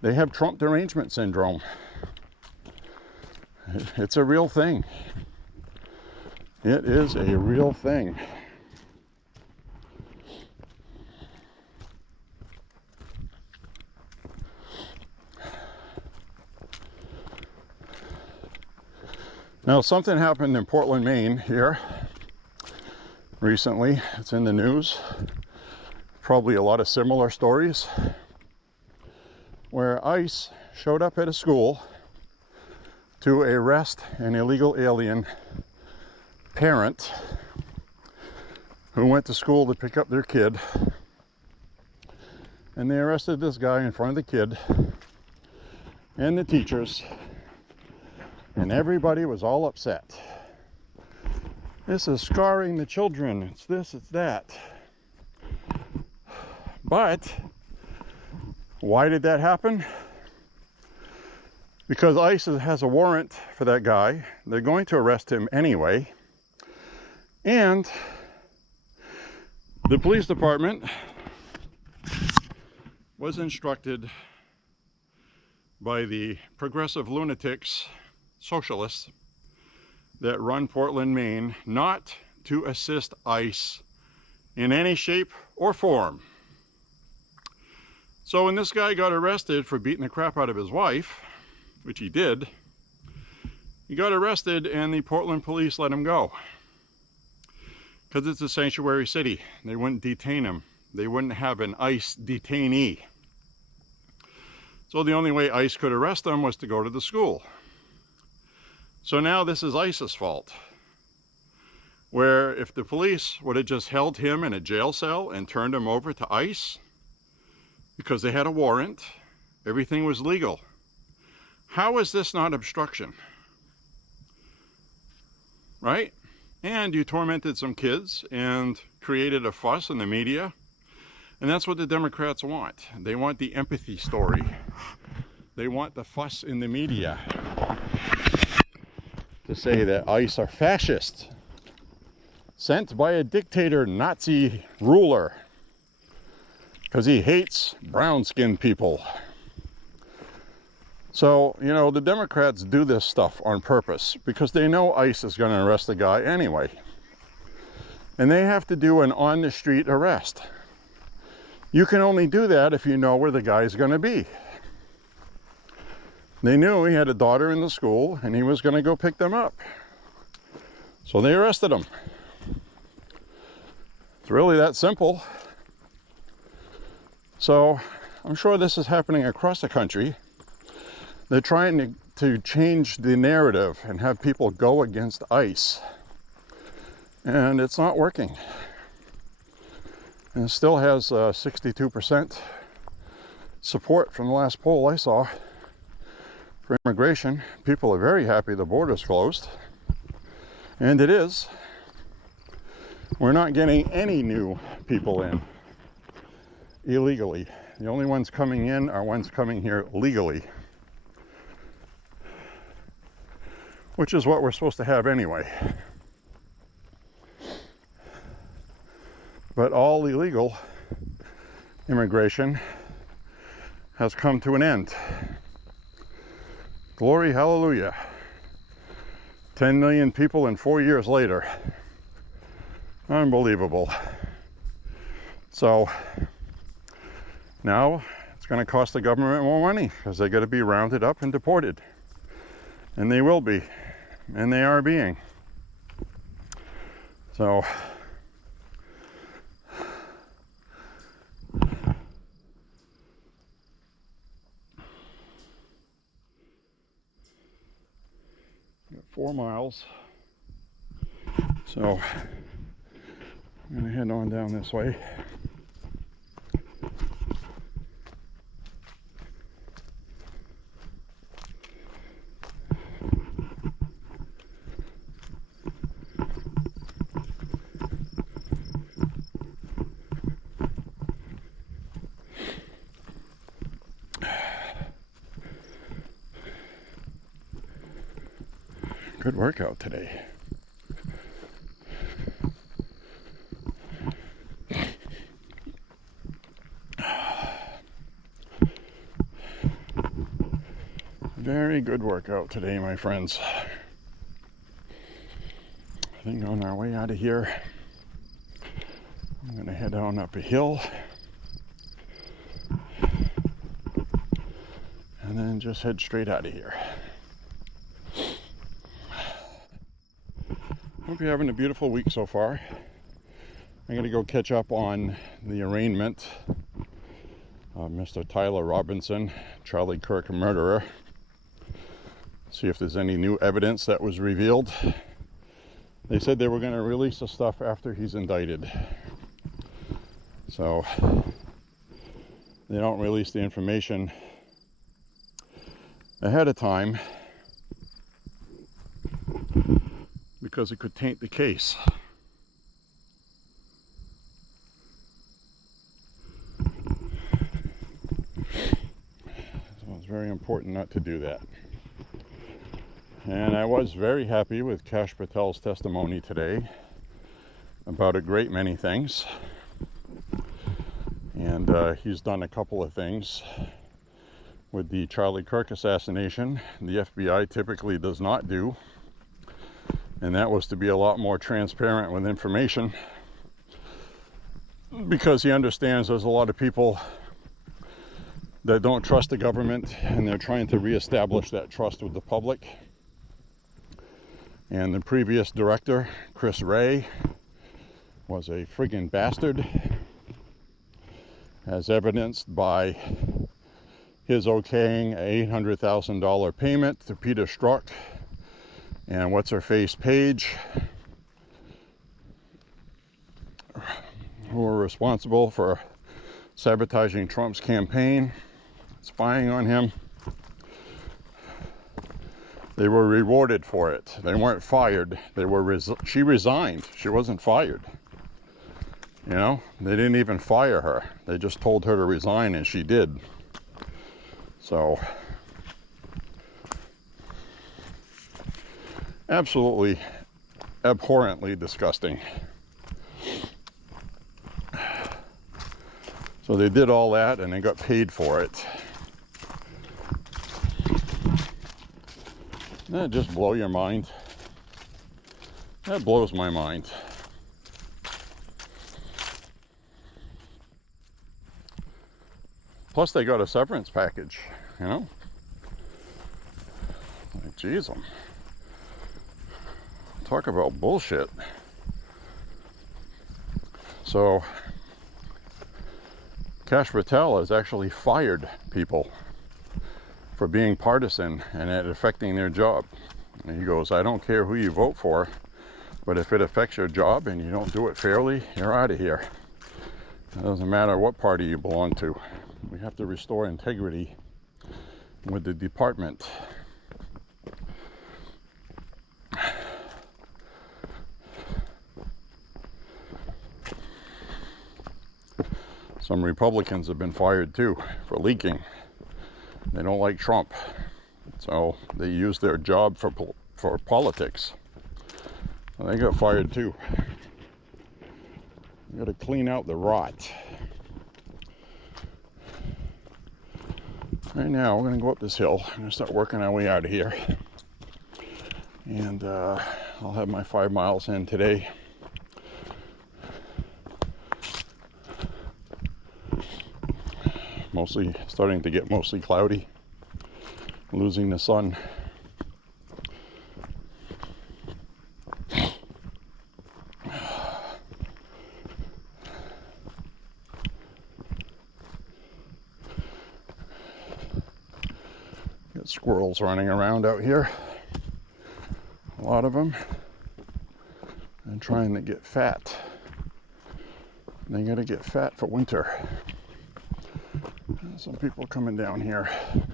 They have Trump derangement syndrome. It's a real thing. It is a real thing. Now, something happened in Portland, Maine here recently. It's in the news. Probably a lot of similar stories where ICE showed up at a school to arrest an illegal alien parent who went to school to pick up their kid. And they arrested this guy in front of the kid and the teachers. And everybody was all upset. This is scarring the children. It's this, it's that. But why did that happen? Because ICE has a warrant for that guy. They're going to arrest him anyway. And the police department was instructed by the progressive lunatics, socialists that run Portland, Maine, not to assist ICE in any shape or form. So when this guy got arrested for beating the crap out of his wife, which he did, he got arrested and the Portland police let him go. Because it's a sanctuary city. They wouldn't detain him. They wouldn't have an ICE detainee. So the only way ICE could arrest him was to go to the school. So now this is ICE's fault. Where if the police would have just held him in a jail cell and turned him over to ICE, because they had a warrant, everything was legal. How is this not obstruction? Right? And you tormented some kids and created a fuss in the media. And that's what the Democrats want. They want the empathy story. They want the fuss in the media. To say that ICE are fascists, sent by a dictator Nazi ruler because he hates brown-skinned people. So, you know, the Democrats do this stuff on purpose because they know ICE is going to arrest the guy anyway. And they have to do an on-the-street arrest. You can only do that if you know where the guy's going to be. They knew he had a daughter in the school and he was going to go pick them up. So they arrested him. It's really that simple. So I'm sure this is happening across the country. They're trying to change the narrative and have people go against ICE. And it's not working. And it still has 62% support from the last poll I saw for immigration. People are very happy the border's closed. And it is. We're not getting any new people in illegally. The only ones coming in are ones coming here legally. Which is what we're supposed to have anyway. But all illegal immigration has come to an end. Glory, hallelujah. 10 million people in 4 years later. Unbelievable. So now it's going to cost the government more money because they got to be rounded up and deported. And they will be. And they are being. So got 4 miles. So I'm going to head on down this way. Good workout today. Very good workout today, my friends. I think on our way out of here, I'm going to head on up a hill and then just head straight out of here. Hope you're having a beautiful week so far. I'm going to go catch up on the arraignment of Mr. Tyler Robinson, Charlie Kirk murderer. See if there's any new evidence that was revealed. They said they were going to release the stuff after he's indicted. So they don't release the information ahead of time because it could taint the case. So it's very important not to do that. And I was very happy with Kash Patel's testimony today about a great many things. And he's done a couple of things with the Charlie Kirk assassination the FBI typically does not do. And that was to be a lot more transparent with information, because he understands there's a lot of people that don't trust the government, and they're trying to reestablish that trust with the public. And the previous director, Chris Wray, was a friggin' bastard, as evidenced by his okaying a $800,000 payment to Peter Strzok and what's-her-face Paige, who were responsible for sabotaging Trump's campaign, spying on him. They were rewarded for it. They weren't fired. They were she resigned. She wasn't fired. You know, they didn't even fire her. They just told her to resign, and she did. So, absolutely abhorrently disgusting. So they did all that, and they got paid for it. That just blow your mind. That blows my mind. Plus they got a severance package, you know? Like, geez, talk about bullshit. So Kash Patel has actually fired people for being partisan and it affecting their job. And he goes, I don't care who you vote for, but if it affects your job and you don't do it fairly, you're out of here. It doesn't matter what party you belong to. We have to restore integrity with the department. Some Republicans have been fired too for leaking. They don't like Trump, so they use their job for politics. So they got fired too. We got to clean out the rot. Right now, we're going to go up this hill. I'm going to start working our way out of here. And I'll have my 5 miles in today. Mostly starting to get mostly cloudy, losing the sun. Got squirrels running around out here, a lot of them, and trying to get fat. They gotta get fat for winter. Some people coming down here. Do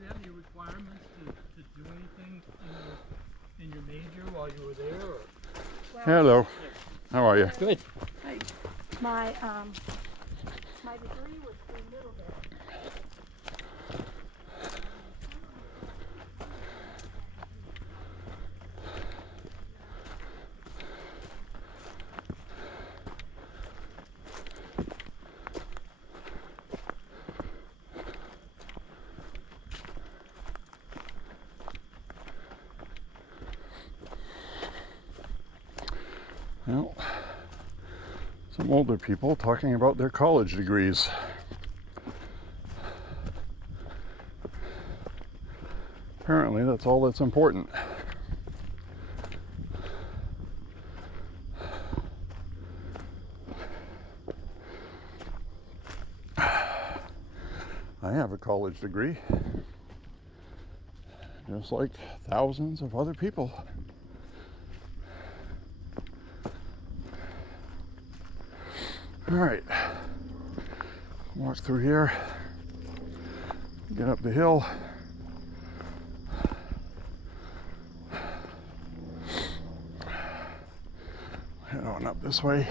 you have any requirements to do anything in your major while you were there? Or? Well, Hello. How are you? Good. my degree was through Middlebury. Well, some older people talking about their college degrees. Apparently, that's all that's important. I have a college degree, just like thousands of other people. All right, walk through here, get up the hill. Head on up this way.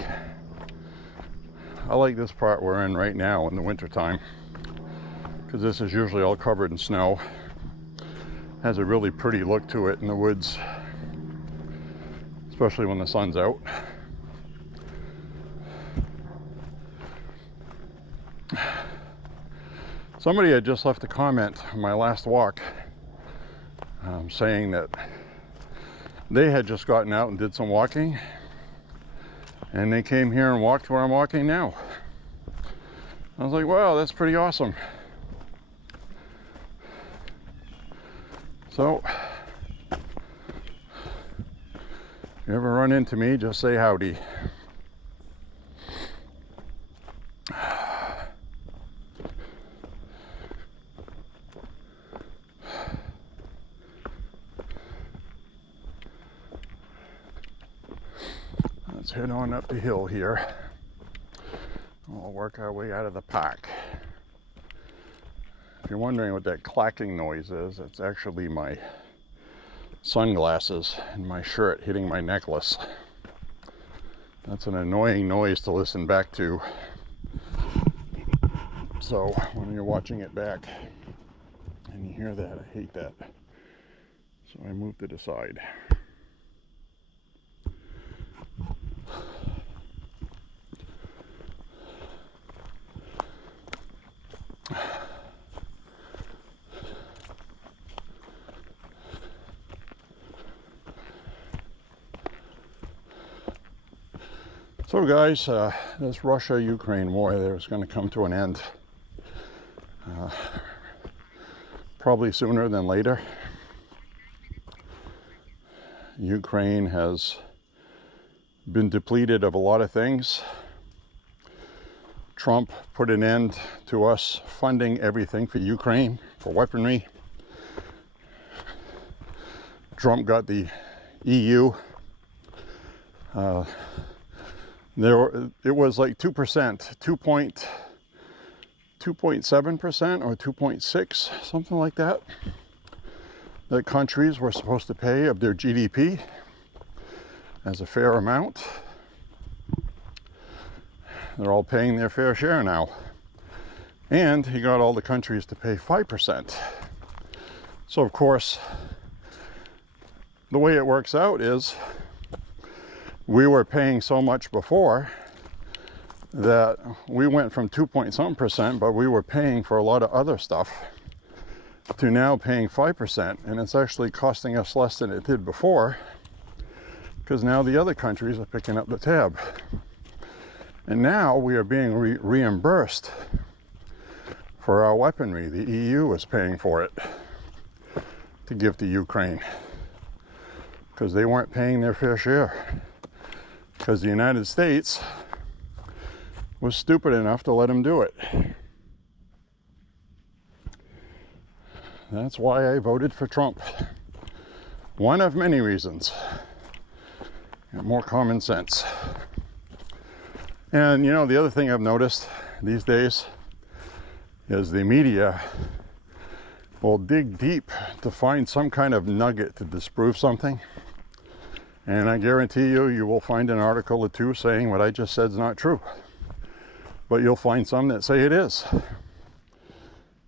I like this part we're in right now in the winter time, because this is usually all covered in snow. Has a really pretty look to it in the woods, especially when the sun's out. Somebody had just left a comment on my last walk saying that they had just gotten out and did some walking and they came here and walked where I'm walking now. I was like, wow, that's pretty awesome. So, if you ever run into me, just say howdy. Let's head on up the hill here. We'll work our way out of the park. If you're wondering what that clacking noise is, it's actually my sunglasses and my shirt hitting my necklace. That's an annoying noise to listen back to. So when you're watching it back and you hear that, I hate that. So I moved it aside. So guys, this Russia-Ukraine war there is going to come to an end. probably sooner than later. Ukraine has been depleted of a lot of things. Trump put an end to us funding everything for Ukraine, for weaponry. Trump got the EU. It was like 2%, 2.7% or 2.6, something like that, that countries were supposed to pay of their GDP as a fair amount. They're all paying their fair share now. And he got all the countries to pay 5%. So of course, the way it works out is we were paying so much before that we went from 2.some%, but we were paying for a lot of other stuff, to now paying 5%. And it's actually costing us less than it did before, because now the other countries are picking up the tab. And now we are being reimbursed for our weaponry. The EU is paying for it to give to Ukraine, because they weren't paying their fair share, because the United States was stupid enough to let them do it. That's why I voted for Trump. One of many reasons. And more common sense. And you know, the other thing I've noticed these days is the media will dig deep to find some kind of nugget to disprove something. And I guarantee you, you will find an article or two saying what I just said is not true. But you'll find some that say it is.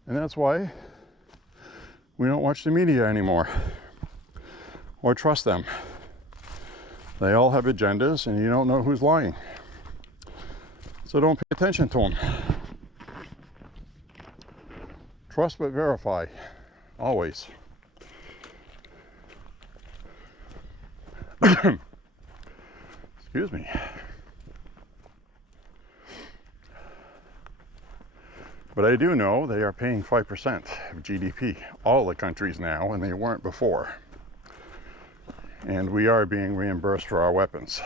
And that's why we don't watch the media anymore or trust them. They all have agendas and you don't know who's lying. So don't pay attention to them. Trust but verify, always. Excuse me. But I do know they are paying 5% of GDP, all the countries now, and they weren't before. And we are being reimbursed for our weapons.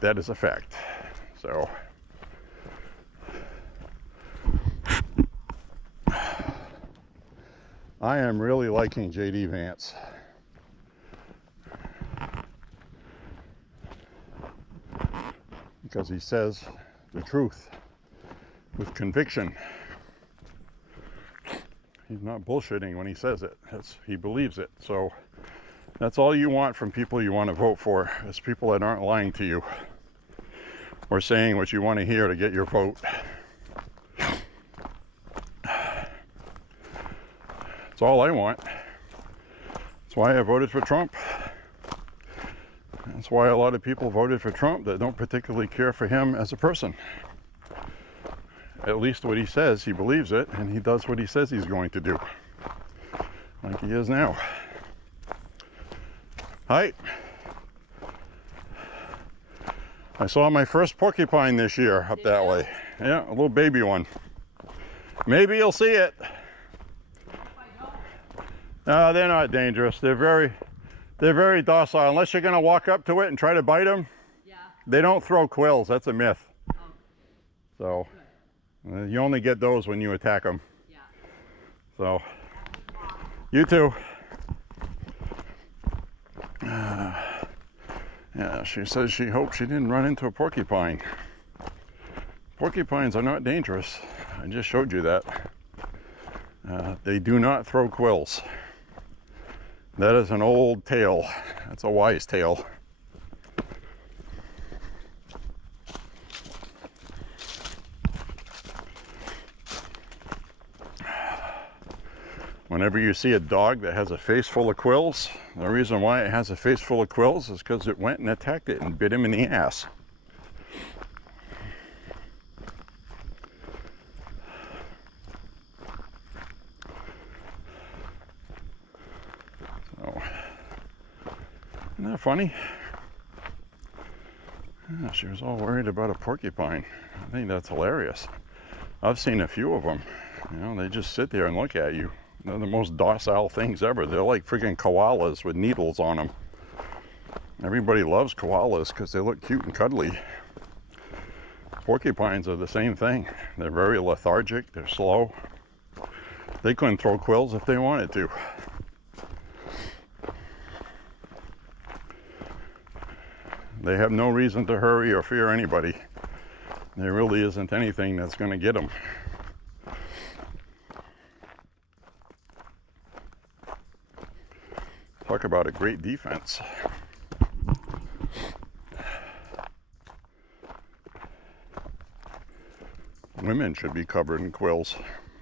That is a fact. So I am really liking J.D. Vance. Because he says the truth with conviction. He's not bullshitting when he says it. He believes it. So that's all you want from people you want to vote for, is people that aren't lying to you or saying what you want to hear to get your vote. That's all I want. That's why I voted for Trump. That's why a lot of people voted for Trump that don't particularly care for him as a person. At least what he says, he believes it, and he does what he says he's going to do. Like he is now. Hi. I saw my first porcupine this year up that way. Yeah, a little baby one. Maybe you'll see it. No, they're not dangerous. They're very docile. Unless you're going to walk up to it and try to bite them. Yeah. They don't throw quills. That's a myth. Oh. So you only get those when you attack them. Yeah. So you too. Yeah, she says she hopes she didn't run into a porcupine. Porcupines are not dangerous. I just showed you that. They do not throw quills. That is an old tale. That's a wise tale. Whenever you see a dog that has a face full of quills, the reason why it has a face full of quills is because it went and attacked it and bit him in the ass. So, isn't that funny? Yeah, she was all worried about a porcupine. I think that's hilarious. I've seen a few of them. You know, they just sit there and look at you. They're the most docile things ever. They're like freaking koalas with needles on them. Everybody loves koalas because they look cute and cuddly. Porcupines are the same thing. They're very lethargic, they're slow. They couldn't throw quills if they wanted to. They have no reason to hurry or fear anybody. There really isn't anything that's going to get them. Talk about a great defense. Women should be covered in quills.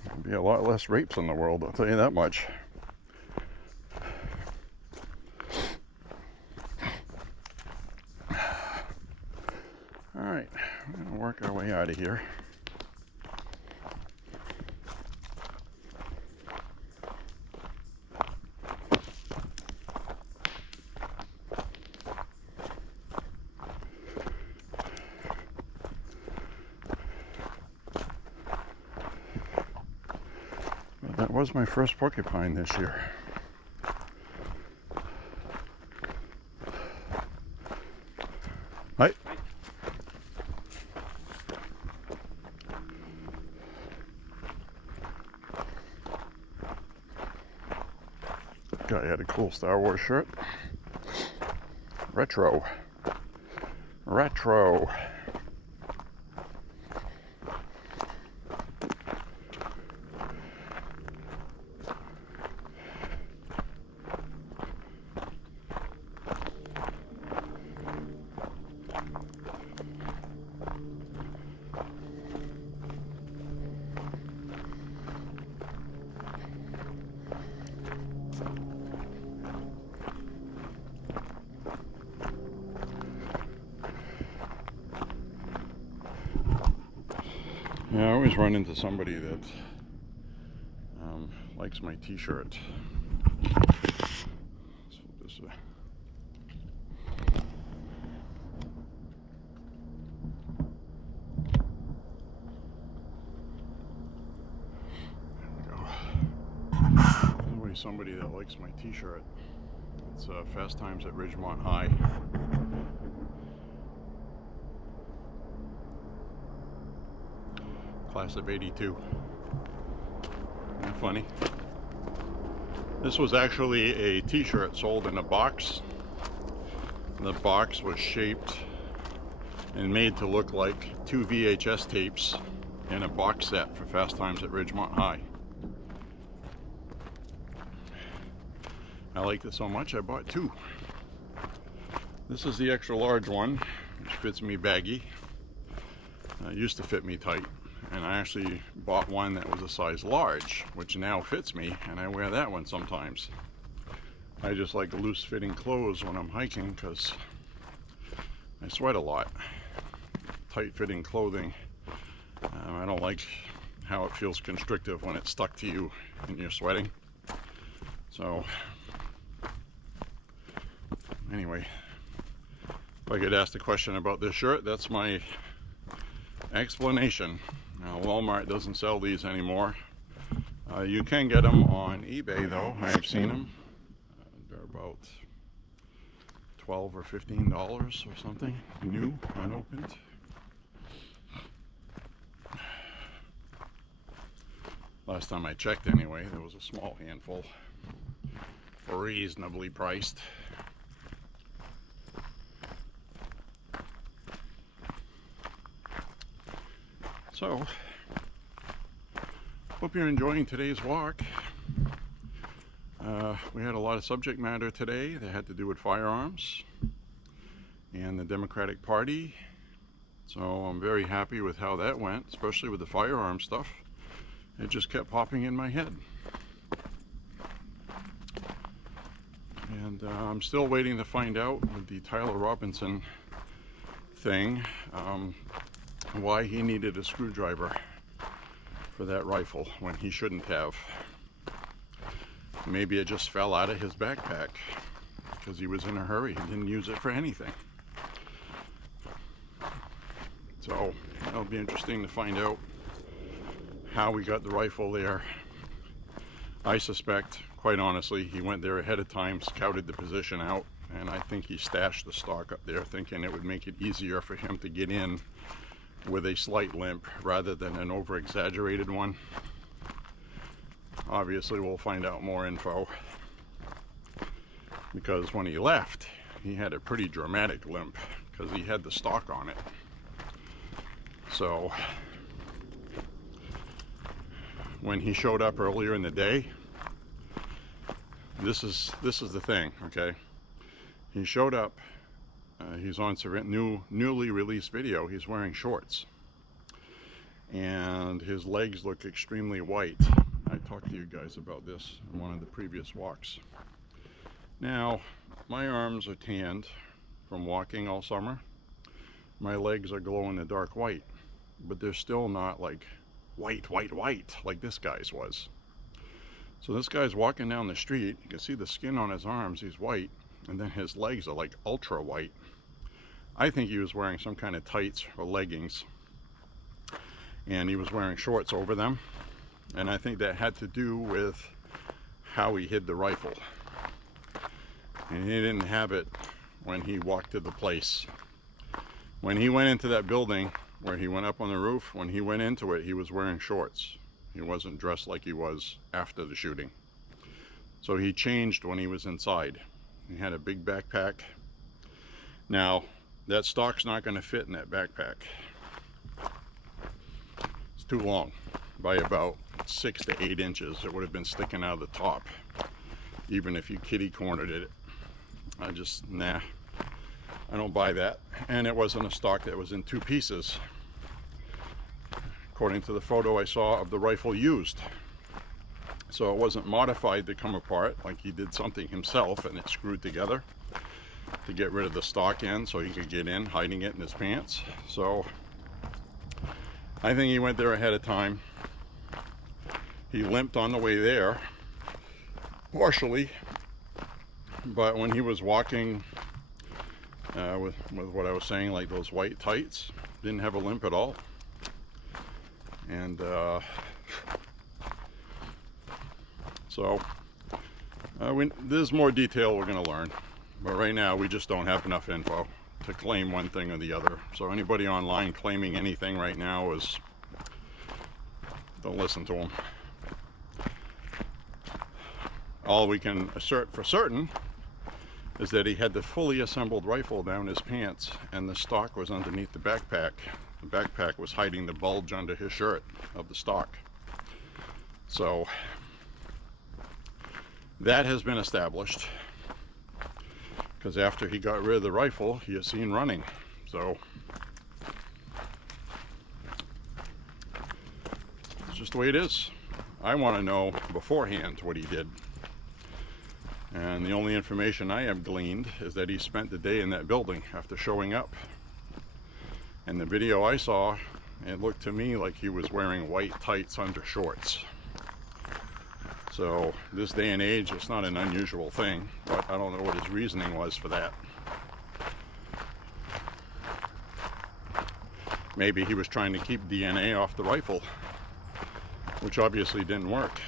There'd be a lot less rapes in the world, I'll tell you that much. All right, we're gonna work our way out of here. But that was my first porcupine this year. Hi. Guy had a cool Star Wars shirt. Retro. Retro. Yeah, I always run into somebody that likes my t-shirt. Let's put this way. There we go. Anyway, somebody that likes my t-shirt. It's Fast Times at Ridgemont High. Class of '82. Isn't that funny? This was actually a t-shirt sold in a box. The box was shaped and made to look like 2 VHS tapes in a box set for Fast Times at Ridgemont High. I liked it so much I bought 2. This is the extra large one, which fits me baggy. It used to fit me tight. And I actually bought one that was a size large, which now fits me, and I wear that one sometimes. I just like loose fitting clothes when I'm hiking because I sweat a lot. Tight fitting clothing, I don't like how it feels constrictive when it's stuck to you and you're sweating. So anyway, if I get asked a question about this shirt, that's my explanation. Now, Walmart doesn't sell these anymore. You can get them on eBay though. I've seen them. They're about $12 or $15 or something, new, unopened. Last time I checked anyway, there was a small handful, reasonably priced. So, hope you're enjoying today's walk. We had a lot of subject matter today that had to do with firearms and the Democratic Party. So I'm very happy with how that went, especially with the firearm stuff. It just kept popping in my head. And I'm still waiting to find out with the Tyler Robinson thing, why he needed a screwdriver for that rifle when he shouldn't have. Maybe it just fell out of his backpack because he was in a hurry and didn't use it for anything. So that'll be interesting to find out. how he got the rifle there. I suspect, quite honestly, he went there ahead of time, scouted the position out, and I think he stashed the stock up there thinking it would make it easier for him to get in with a slight limp rather than an over-exaggerated one. Obviously, we'll find out more info, because when he left, he had a pretty dramatic limp because he had the stock on it. So when he showed up earlier in the day, this is the thing, okay? He showed up, he's on some newly released video, he's wearing shorts. And his legs look extremely white. I talked to you guys about this in one of the previous walks. Now, my arms are tanned from walking all summer. My legs are glowing a dark white, but they're still not like white like this guy's was. So this guy's walking down the street, you can see the skin on his arms, he's white, and then his legs are like ultra white. I think he was wearing some kind of tights or leggings, and he was wearing shorts over them, and I think that had to do with how he hid the rifle. And he didn't have it when he walked to the place. When he went into that building where he went up on the roof, when he went into it, he was wearing shorts. He wasn't dressed like he was after the shooting. So he changed when he was inside. He had a big backpack. Now, that stock's not going to fit in that backpack. It's too long, by about 6 to 8 inches. It would have been sticking out of the top, even if you kitty cornered it. Nah, I don't buy that. And it wasn't a stock that was in 2 pieces, according to the photo I saw of the rifle used. So it wasn't modified to come apart, like he did something himself and it screwed together to get rid of the stock end so he could get in, hiding it in his pants. So I think he went there ahead of time. He limped on the way there, partially, but when he was walking with what I was saying, like those white tights, didn't have a limp at all. And so there's more detail we're going to learn, but right now we just don't have enough info to claim one thing or the other. So anybody online claiming anything right now don't listen to them. All we can assert for certain is that he had the fully assembled rifle down his pants and the stock was underneath the backpack. The backpack was hiding the bulge under his shirt of the stock. So that has been established, because after he got rid of the rifle, he is seen running. So it's just the way it is. I want to know beforehand what he did. And the only information I have gleaned is that he spent the day in that building after showing up. And the video I saw, it looked to me like he was wearing white tights under shorts. So this day and age, it's not an unusual thing, but I don't know what his reasoning was for that. Maybe he was trying to keep DNA off the rifle, which obviously didn't work.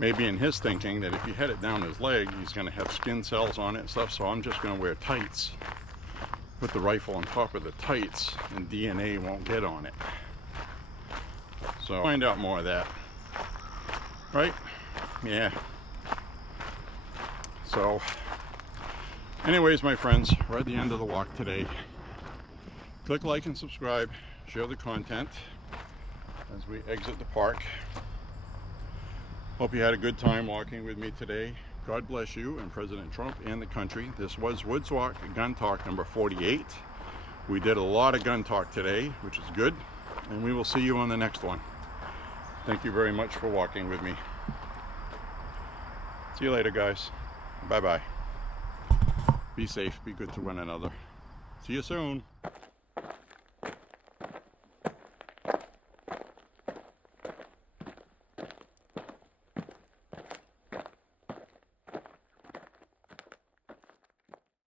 Maybe in his thinking that if you had it down his leg, he's going to have skin cells on it and stuff, so I'm just going to wear tights. Put the rifle on top of the tights and DNA won't get on it. So find out more of that. Right? Yeah. So anyways, my friends, we're at the end of the walk today. Click like and subscribe. Share the content as we exit the park. Hope you had a good time walking with me today. God bless you and President Trump and the country. This was Woods Walk Gun Talk number 48. We did a lot of gun talk today, which is good, and we will see you on the next one. Thank you very much for walking with me. See you later, guys. Bye-bye. Be safe, be good to one another. See you soon.